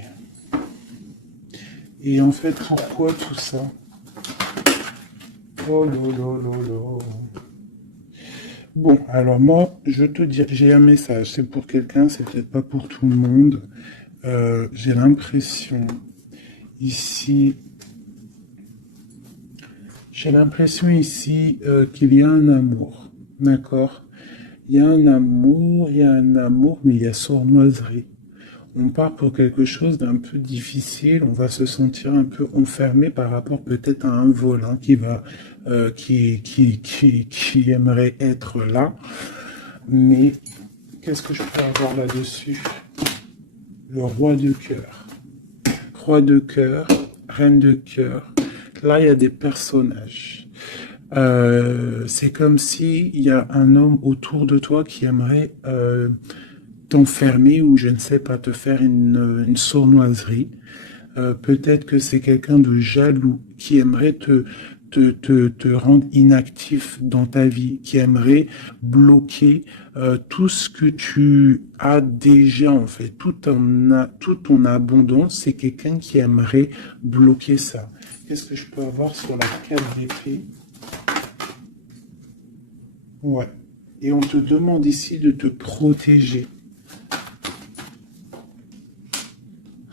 Et en fait, pourquoi tout ça? Oh là là là là. Bon, alors moi, je te dis, j'ai un message. C'est pour quelqu'un, c'est peut-être pas pour tout le monde. J'ai l'impression ici... J'ai l'impression ici qu'il y a un amour, d'accord? Il y a un amour, mais il y a sournoiserie. On part pour quelque chose d'un peu difficile, on va se sentir un peu enfermé par rapport peut-être à un volant qui va, qui aimerait être là. Mais qu'est-ce que je peux avoir là-dessus? Le roi de cœur, reine de cœur. Là, il y a des personnages. C'est comme si il y a un homme autour de toi qui aimerait t'enfermer ou je ne sais pas, te faire une sournoiserie. Peut-être que c'est quelqu'un de jaloux qui aimerait te te rendre inactif dans ta vie, qui aimerait bloquer tout ce que tu as déjà, en fait, toute ton abondance, c'est quelqu'un qui aimerait bloquer ça. Qu'est-ce que je peux avoir sur la 4 d'épée? Ouais. Et on te demande ici de te protéger.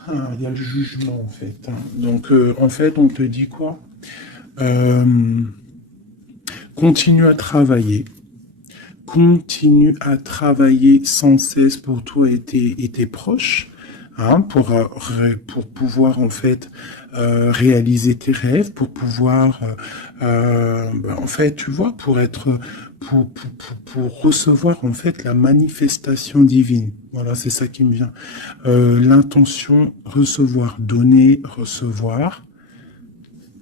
Ah, il y a le jugement, en fait. Hein. Donc, en fait, on te dit quoi? Continue à travailler. Continue à travailler sans cesse pour toi et tes proches. Hein, pour pouvoir en fait réaliser tes rêves, pour pouvoir en fait tu vois pour recevoir en fait la manifestation divine. Voilà, c'est ça qui me vient. L'intention recevoir, donner, recevoir.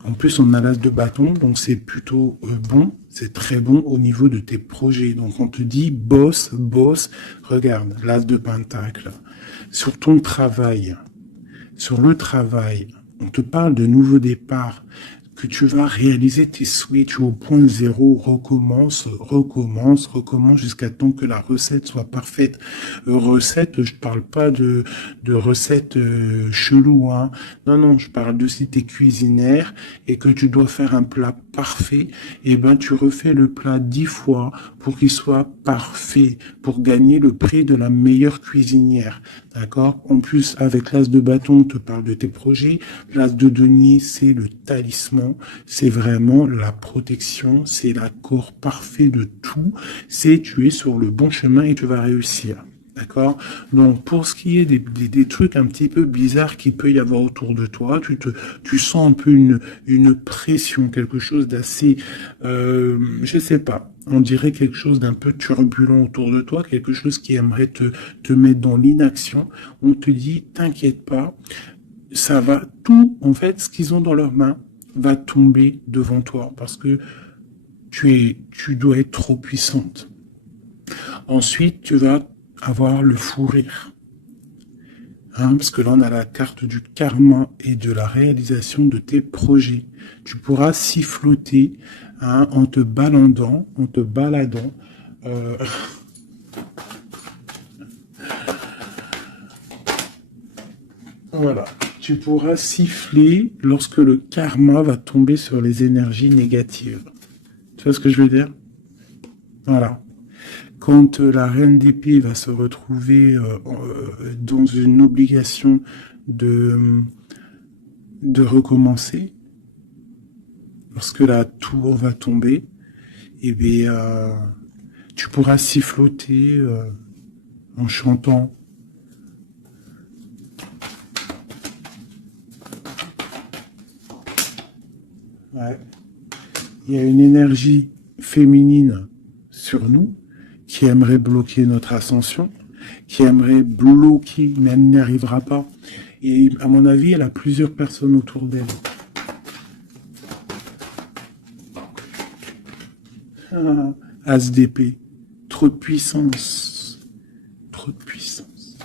En plus, on a l'as de bâton, donc c'est plutôt bon, c'est très bon au niveau de tes projets. Donc on te dit, bosse, bosse, regarde, l'as de pentacle. Sur ton travail, sur le travail, on te parle de nouveau départ, que tu vas réaliser tes switches au point zéro, recommence jusqu'à temps que la recette soit parfaite. Recette, je parle pas de recette chelou, hein. Non, non, je parle de si t'es cuisinière et que tu dois faire un plat parfait, et ben tu refais le plat 10 fois pour qu'il soit parfait, pour gagner le prix de la meilleure cuisinière. D'accord? En plus, avec l'as de bâton, on te parle de tes projets. L'as de denier, c'est le talisman. C'est vraiment la protection. C'est l'accord parfait de tout. C'est tu es sur le bon chemin et tu vas réussir. D'accord? Donc, pour ce qui est des trucs un petit peu bizarres qu'il peut y avoir autour de toi, tu sens un peu une pression, quelque chose d'assez, je sais pas, on dirait quelque chose d'un peu turbulent autour de toi, quelque chose qui aimerait te mettre dans l'inaction. On te dit, t'inquiète pas, ça va, tout, en fait, ce qu'ils ont dans leurs mains va tomber devant toi parce que tu dois être trop puissante. Ensuite, tu vas avoir le fou rire. Hein, parce que là, on a la carte du karma et de la réalisation de tes projets. Tu pourras siffloter hein, en te baladant. Euh... Voilà. Tu pourras siffler lorsque le karma va tomber sur les énergies négatives. Tu vois ce que je veux dire? Voilà. Quand la reine d'épée va se retrouver dans une obligation de recommencer, lorsque la tour va tomber, eh bien, tu pourras siffloter en chantant. Ouais. Il y a une énergie féminine sur nous qui aimerait bloquer notre ascension, qui aimerait bloquer, mais elle n'y arrivera pas. Et à mon avis, elle a plusieurs personnes autour d'elle. Ah, As d'épée. Trop de puissance. Trop de puissance.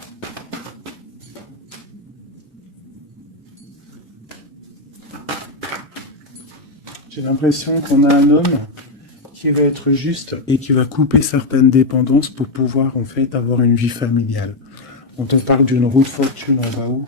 J'ai l'impression qu'on a un homme qui va être juste et qui va couper certaines dépendances pour pouvoir en fait avoir une vie familiale. On te parle d'une roue de fortune, on va où?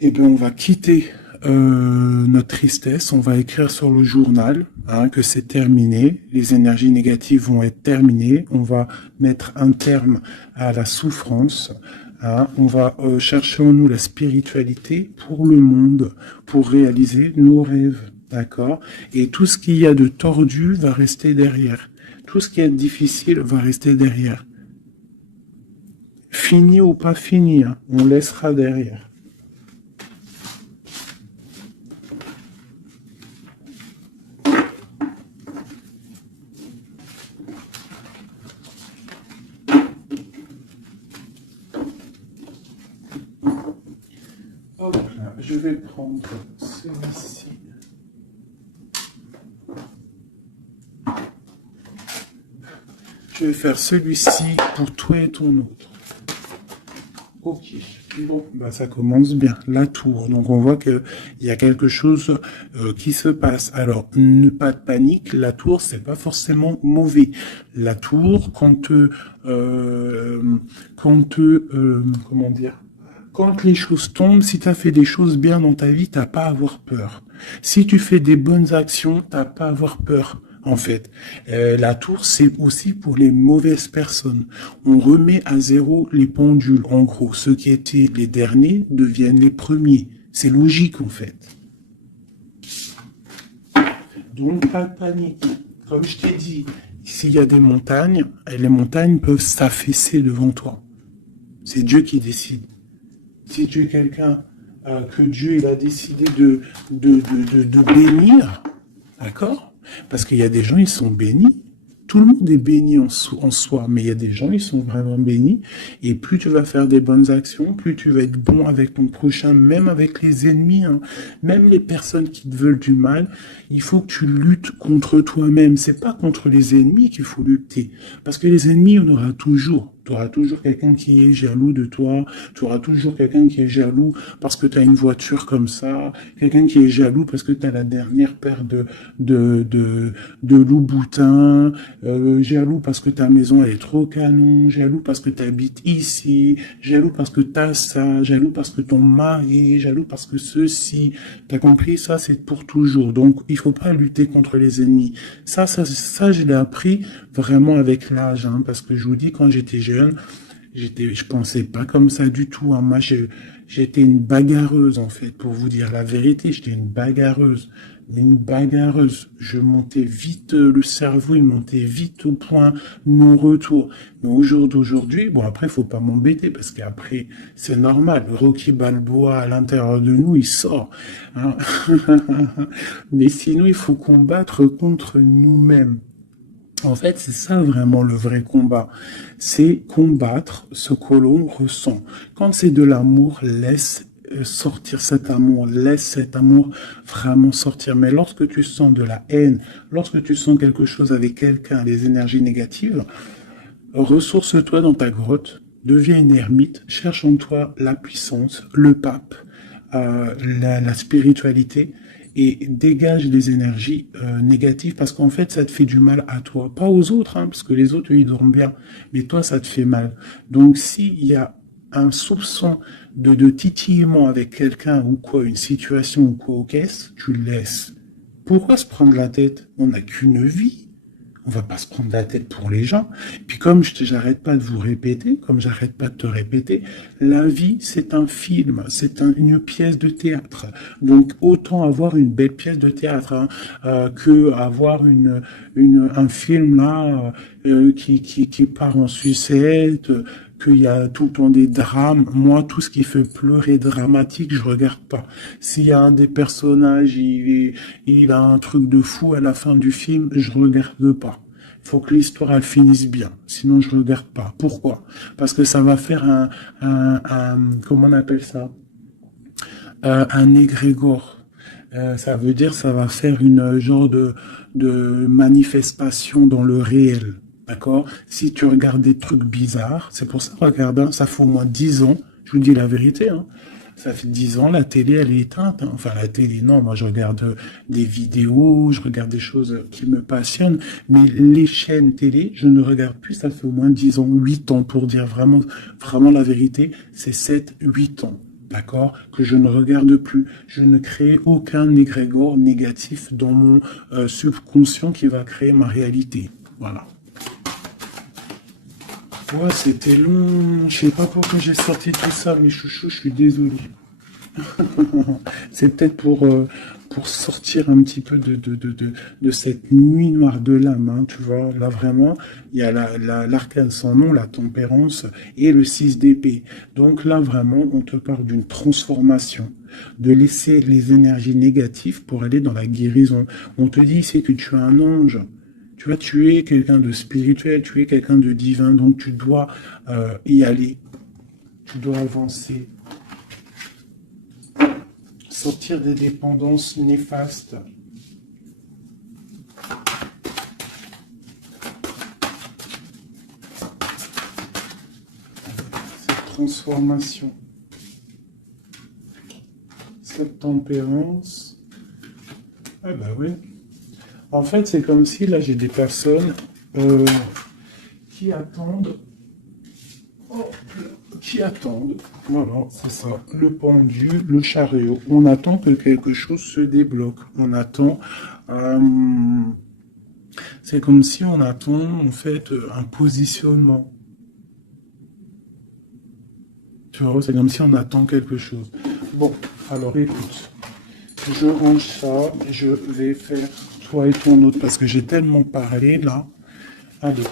Eh bien, on va quitter notre tristesse, on va écrire sur le journal hein, que c'est terminé, les énergies négatives vont être terminées, on va mettre un terme à la souffrance, hein, on va chercher en nous la spiritualité pour le monde, pour réaliser nos rêves, d'accord? Et tout ce qu'il y a de tordu va rester derrière, tout ce qui est difficile va rester derrière. Fini ou pas fini, hein, on laissera derrière. Je vais prendre celui-ci. Je vais faire celui-ci pour toi et ton autre. Ok. Bon, bah ça commence bien. La tour. Donc on voit qu'il y a quelque chose qui se passe. Alors, pas de panique. La tour, c'est pas forcément mauvais. La tour, euh, comment dire, quand les choses tombent, si tu as fait des choses bien dans ta vie, t'as pas à avoir peur. Si tu fais des bonnes actions, t'as pas à avoir peur. En fait, la tour, c'est aussi pour les mauvaises personnes. On remet à zéro les pendules. En gros, ceux qui étaient les derniers deviennent les premiers. C'est logique, en fait. Donc, pas de panique. Comme je t'ai dit, s'il y a des montagnes, les montagnes peuvent s'affaisser devant toi. C'est Dieu qui décide. Si tu es quelqu'un que Dieu il a décidé de bénir, d'accord? Parce qu'il y a des gens, ils sont bénis. Tout le monde est béni en soi, mais il y a des gens, ils sont vraiment bénis. Et plus tu vas faire des bonnes actions, plus tu vas être bon avec ton prochain, même avec les ennemis, hein, même les personnes qui te veulent du mal. Il faut que tu luttes contre toi-même. C'est pas contre les ennemis qu'il faut lutter. Parce que les ennemis, on aura toujours. Tu auras toujours quelqu'un qui est jaloux de toi, tu auras toujours quelqu'un qui est jaloux parce que tu as une voiture comme ça, quelqu'un qui est jaloux parce que tu as la dernière paire de loups-boutins, jaloux parce que ta maison elle est trop canon, jaloux parce que tu habites ici, jaloux parce que tu as ça, jaloux parce que ton mari, jaloux parce que ceci. T'as compris? Ça, c'est pour toujours. Donc, il faut pas lutter contre les ennemis. Ça, je l'ai appris vraiment avec l'âge, hein, parce que je vous dis, quand j'étais jeune, je pensais pas comme ça du tout, hein. Moi, j'étais une bagarreuse, en fait, pour vous dire la vérité. J'étais une bagarreuse. Une bagarreuse. Je montais vite, le cerveau, il montait vite au point non-retour. Mais au jour d'aujourd'hui, bon, après, faut pas m'embêter, parce qu'après, c'est normal. Rocky Balboa, à l'intérieur de nous, il sort, hein. Mais sinon, il faut combattre contre nous-mêmes. En fait, c'est ça vraiment le vrai combat. C'est combattre ce que l'on ressent. Quand c'est de l'amour, laisse sortir cet amour, laisse cet amour vraiment sortir. Mais lorsque tu sens de la haine, lorsque tu sens quelque chose avec quelqu'un, les énergies négatives, ressource-toi dans ta grotte, deviens une ermite, cherche en toi la puissance, le pape, la spiritualité, et dégage les énergies négatives parce qu'en fait ça te fait du mal à toi, pas aux autres, hein, parce que les autres eux, ils dorment bien, mais toi ça te fait mal. Donc s'il y a un soupçon de titillement avec quelqu'un ou quoi, une situation ou quoi aux caisses, tu le laisses. Pourquoi se prendre la tête? On n'a qu'une vie. On va pas se prendre la tête pour les gens. Puis comme j'arrête pas de vous répéter, comme j'arrête pas de te répéter, la vie c'est un film, c'est une pièce de théâtre. Donc autant avoir une belle pièce de théâtre, hein, que avoir un film là qui part en sucette, qu'il y a tout le temps des drames. Moi, tout ce qui fait pleurer dramatique, je regarde pas. S'il y a un des personnages, il a un truc de fou à la fin du film, je regarde pas. Il faut que l'histoire elle finisse bien, sinon je regarde pas. Pourquoi? Parce que ça va faire comment on appelle ça? Un égrégore. Ça veut dire ça va faire une genre de manifestation dans le réel. D'accord? Si tu regardes des trucs bizarres, c'est pour ça, regarde, hein, ça fait au moins 10 ans, je vous dis la vérité, hein, ça fait 10 ans, la télé, elle est éteinte, hein. Enfin, la télé, non, moi, je regarde des vidéos, je regarde des choses qui me passionnent, mais les chaînes télé, je ne regarde plus, ça fait au moins 10 ans, 8 ans, pour dire vraiment, vraiment la vérité, c'est 7, 8 ans. D'accord? Que je ne regarde plus. Je ne crée aucun égrégore négatif dans mon subconscient qui va créer ma réalité. Voilà. Ouais, c'était long. Je sais pas pourquoi j'ai sorti tout ça, mes chouchous, je suis désolé. C'est peut-être pour sortir un petit peu de cette nuit noire de l'âme, hein, tu vois. Là, vraiment, il y a l'arcane sans nom, la tempérance et le 6 d'épée. Donc là, vraiment, on te parle d'une transformation, de laisser les énergies négatives pour aller dans la guérison. On te dit ici que tu es un ange. Tu vois, tu es quelqu'un de spirituel, tu es quelqu'un de divin, donc tu dois y aller. Tu dois avancer. Sortir des dépendances néfastes. Cette transformation. tempérance. Ah bah oui. En fait, c'est comme si là j'ai des personnes qui attendent. Oh, qui attendent. Voilà, c'est ça. Le pendu, le chariot. On attend que quelque chose se débloque. On attend. C'est comme si on attend en fait un positionnement. Tu vois, c'est comme si on attend quelque chose. Bon, alors écoute, je range ça, je vais faire toi et ton autre parce que j'ai tellement parlé là. Allez.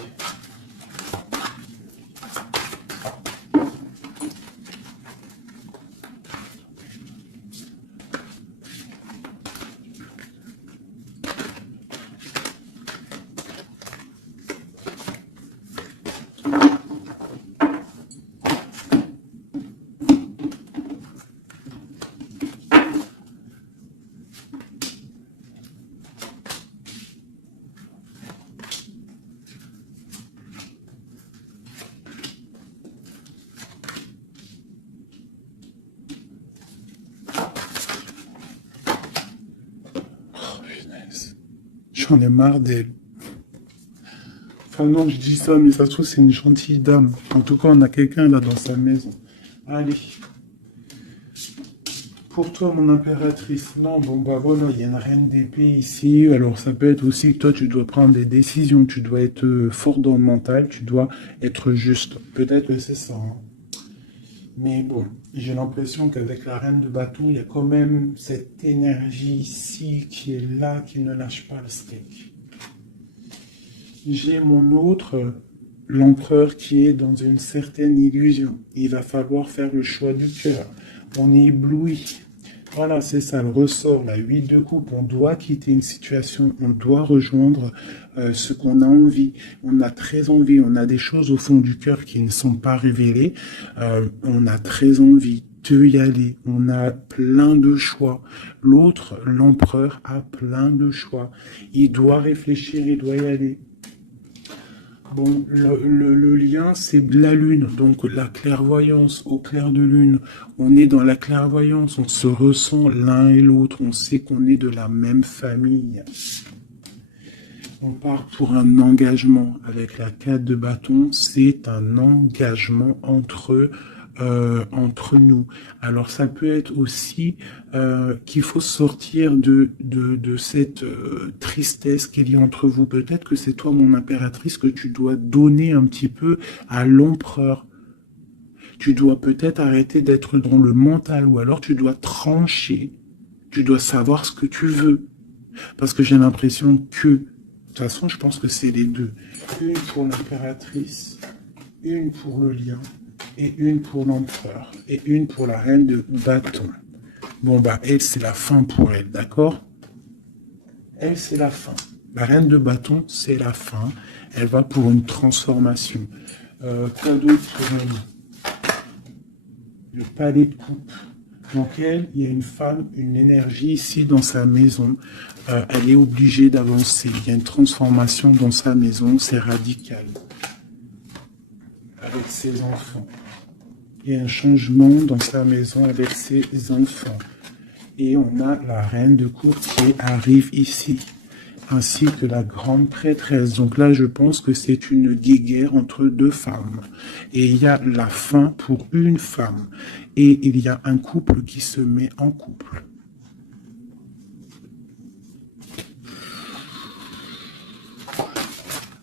Oh, punaise. J'en ai marre d'elle. Enfin non, je dis ça, mais ça se trouve c'est une gentille dame. En tout cas, on a quelqu'un là dans sa maison. Allez. Pour toi, mon impératrice, non, bon bah voilà, il y a une reine d'épée ici, alors ça peut être aussi que toi tu dois prendre des décisions, tu dois être fort dans le mental, tu dois être juste. Peut-être que c'est ça, hein. Mais bon, j'ai l'impression qu'avec la reine de bâton, il y a quand même cette énergie ici qui est là, qui ne lâche pas le steak. J'ai mon autre, l'empereur qui est dans une certaine illusion. Il va falloir faire le choix du cœur. On est ébloui. Voilà, c'est ça le ressort, la 8 de coupe. On doit quitter une situation, on doit rejoindre ce qu'on a envie. On a très envie, on a des choses au fond du cœur qui ne sont pas révélées. On a très envie de y aller. On a plein de choix. L'autre, l'empereur, a plein de choix. Il doit réfléchir, il doit y aller. Bon, le lien, c'est de la lune, donc la clairvoyance au clair de lune. On est dans la clairvoyance, on se ressent l'un et l'autre, on sait qu'on est de la même famille. On part pour un engagement. Avec la 4 de bâton, c'est un engagement entre nous. Alors ça peut être aussi qu'il faut sortir de cette tristesse qu'il y a entre vous. Peut-être que c'est toi, mon impératrice, que tu dois donner un petit peu à l'empereur. Tu dois peut-être arrêter d'être dans le mental ou alors tu dois trancher. Tu dois savoir ce que tu veux. Parce que j'ai l'impression que, de toute façon, je pense que c'est les deux. Une pour l'impératrice, une pour le lion, et une pour l'empereur, et une pour la reine de bâton. Bon, bah, elle, c'est la fin pour elle, d'accord? Elle, c'est la fin. La reine de bâton, c'est la fin. Elle va pour une transformation. Quoi d'autre pour elle? Le palais de coupe. Donc elle, il y a une femme, une énergie ici dans sa maison. Elle est obligée d'avancer. Il y a une transformation dans sa maison, c'est radical. Avec ses enfants. Il y a un changement dans sa maison avec ses enfants. Et on a la reine de coupe qui arrive ici, ainsi que la grande prêtresse. Donc là, je pense que c'est une guéguerre entre deux femmes. Et il y a la fin pour une femme. Et il y a un couple qui se met en couple.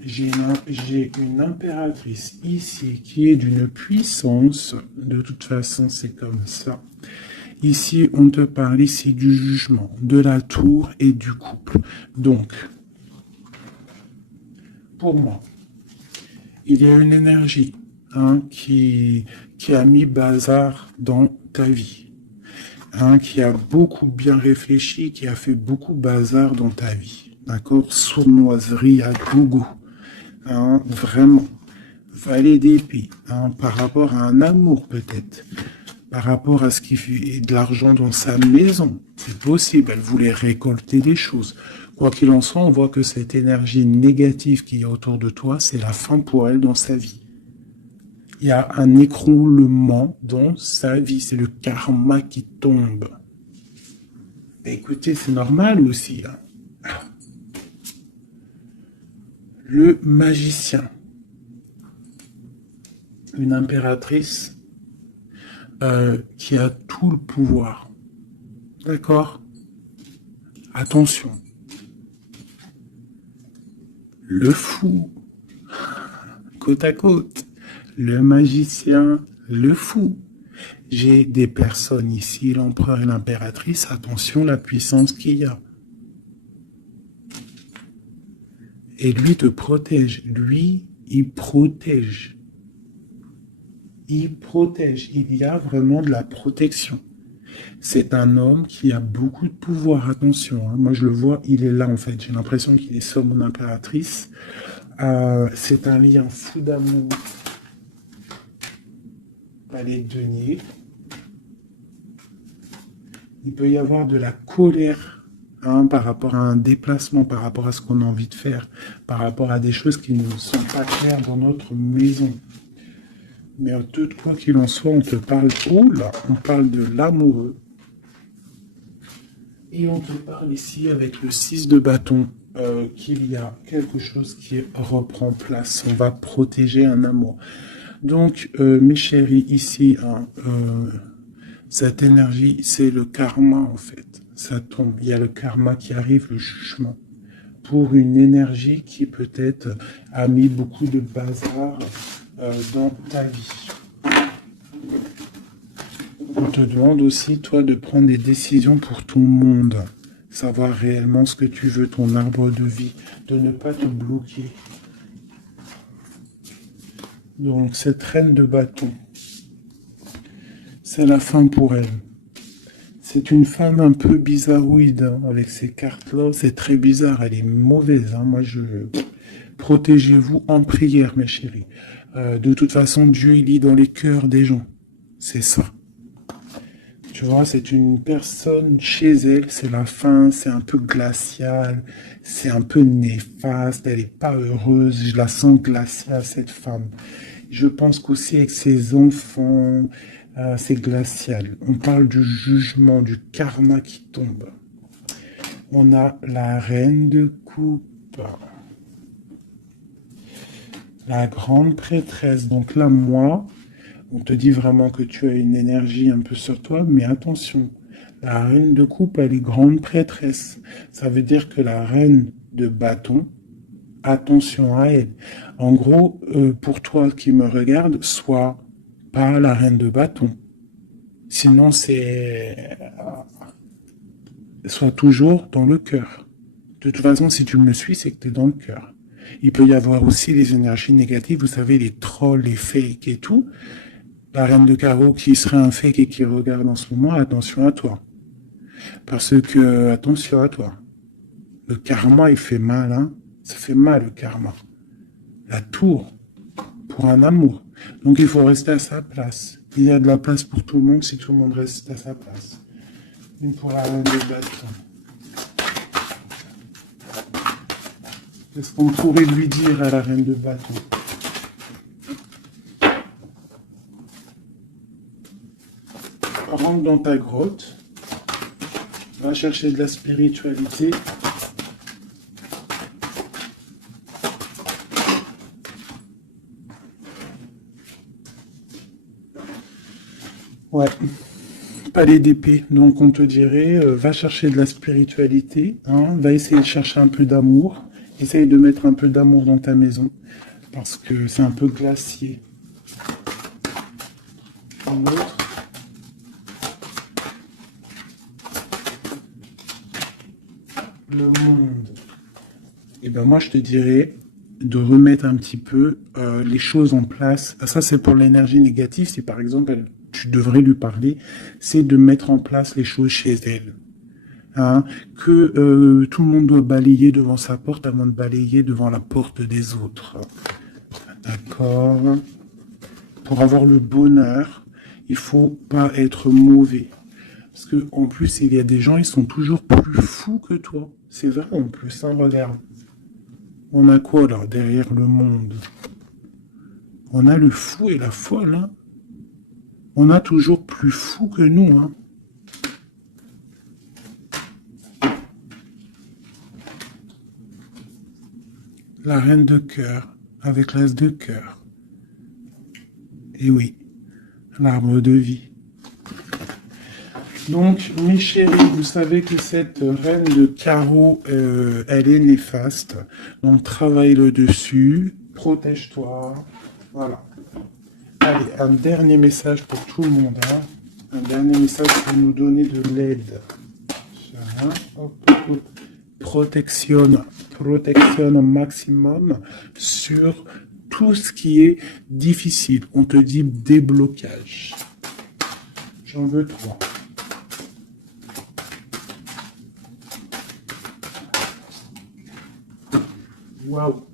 J'ai une impératrice ici qui est d'une puissance. De toute façon, c'est comme ça. Ici, on te parle ici du jugement, de la tour et du couple. Donc, pour moi, il y a une énergie qui a mis bazar dans ta vie. Qui a beaucoup bien réfléchi, qui a fait beaucoup bazar dans ta vie. D'accord? Sournoiserie à gogo. Vraiment. Valet d'épée. Par rapport à un amour, peut-être. Par rapport à ce qui fait de l'argent dans sa maison. C'est possible, elle voulait récolter des choses. Quoi qu'il en soit, on voit que cette énergie négative qui est autour de toi, c'est la fin pour elle dans sa vie. Il y a un écroulement dans sa vie, c'est le karma qui tombe. Écoutez, c'est normal aussi, hein. Le magicien. Une impératrice qui a tout le pouvoir. D'accord? Attention. Le fou. Côte à côte. Le magicien. Le fou. J'ai des personnes ici, l'empereur et l'impératrice. Attention la puissance qu'il y a. Et lui te protège. Lui, il protège. Il protège. Il y a vraiment de la protection. C'est un homme qui a beaucoup de pouvoir. Attention, hein. Moi je le vois, il est là en fait. J'ai l'impression qu'il est sur mon impératrice. C'est un lien fou d'amour. Allez, denier. Il peut y avoir de la colère, hein, par rapport à un déplacement, par rapport à ce qu'on a envie de faire, par rapport à des choses qui ne sont pas claires dans notre maison. Mais de quoi qu'il en soit, on te parle, oh là, on parle de l'amoureux. Et on te parle ici avec le 6 de bâton, qu'il y a quelque chose qui reprend place. On va protéger un amour. Donc, mes chéris, ici, hein, cette énergie, c'est le karma en fait. Ça tombe. Il y a le karma qui arrive, le jugement. Pour une énergie qui peut-être a mis beaucoup de bazar dans ta vie. On te demande aussi, toi, de prendre des décisions pour ton monde. Savoir réellement ce que tu veux, ton arbre de vie. De ne pas te bloquer. Donc, cette reine de bâton, c'est la fin pour elle. C'est une femme un peu bizarroïde, hein, avec ces cartes-là. C'est très bizarre, elle est mauvaise. Hein. Moi, protégez-vous en prière, mes chéris. De toute façon, Dieu, il lit dans les cœurs des gens. C'est ça. Tu vois, c'est une personne chez elle, c'est la fin, c'est un peu glacial, c'est un peu néfaste, elle n'est pas heureuse, je la sens glaciale, cette femme. Je pense qu'aussi avec ses enfants, c'est glacial. On parle du jugement, du karma qui tombe. On a la reine de coupe. La grande prêtresse. Donc là, moi, on te dit vraiment que tu as une énergie un peu sur toi, mais attention. La reine de coupe, elle est grande prêtresse. Ça veut dire que la reine de bâton, attention à elle. En gros, pour toi qui me regarde, sois pas la reine de bâton. Sinon, sois toujours dans le cœur. De toute façon, si tu me suis, c'est que tu es dans le cœur. Il peut y avoir aussi les énergies négatives, vous savez, les trolls, les fakes et tout. La reine de carreau qui serait un fake et qui regarde en ce moment, attention à toi. Parce que, attention à toi. Le karma, il fait mal, hein. Ça fait mal, le karma. La tour, pour un amour. Donc, il faut rester à sa place. Il y a de la place pour tout le monde si tout le monde reste à sa place. Une pour la reine de bâton. Qu'est-ce qu'on pourrait lui dire à la reine de bâton? Rentre dans ta grotte. Va chercher de la spiritualité. Ouais. Palais d'épée. Donc on te dirait, va chercher de la spiritualité, hein, va essayer de chercher un peu d'amour. Essaye de mettre un peu d'amour dans ta maison. Parce que c'est un peu glacier. Un autre. Le monde. Et ben moi je te dirais de remettre un petit peu les choses en place. Ça c'est pour l'énergie négative. Si par exemple tu devrais lui parler, c'est de mettre en place les choses chez elle. Hein, que tout le monde doit balayer devant sa porte avant de balayer devant la porte des autres. D'accord. Pour avoir le bonheur, il faut pas être mauvais. Parce que en plus, il y a des gens, ils sont toujours plus fous que toi. C'est vrai en plus, hein, regarde. On a quoi là, derrière le monde? On a le fou et la folle, hein. On a toujours plus fou que nous, hein. la reine de cœur, avec l'as de cœur. Et oui, l'arbre de vie. Donc, mes chéris, vous savez que cette reine de carreau, elle est néfaste. Donc, travaille le dessus, protège-toi. Voilà. Allez, un dernier message pour tout le monde. Hein. Un dernier message pour nous donner de l'aide. Protection au maximum sur tout ce qui est difficile. On te dit déblocage. J'en veux 3. Waouh.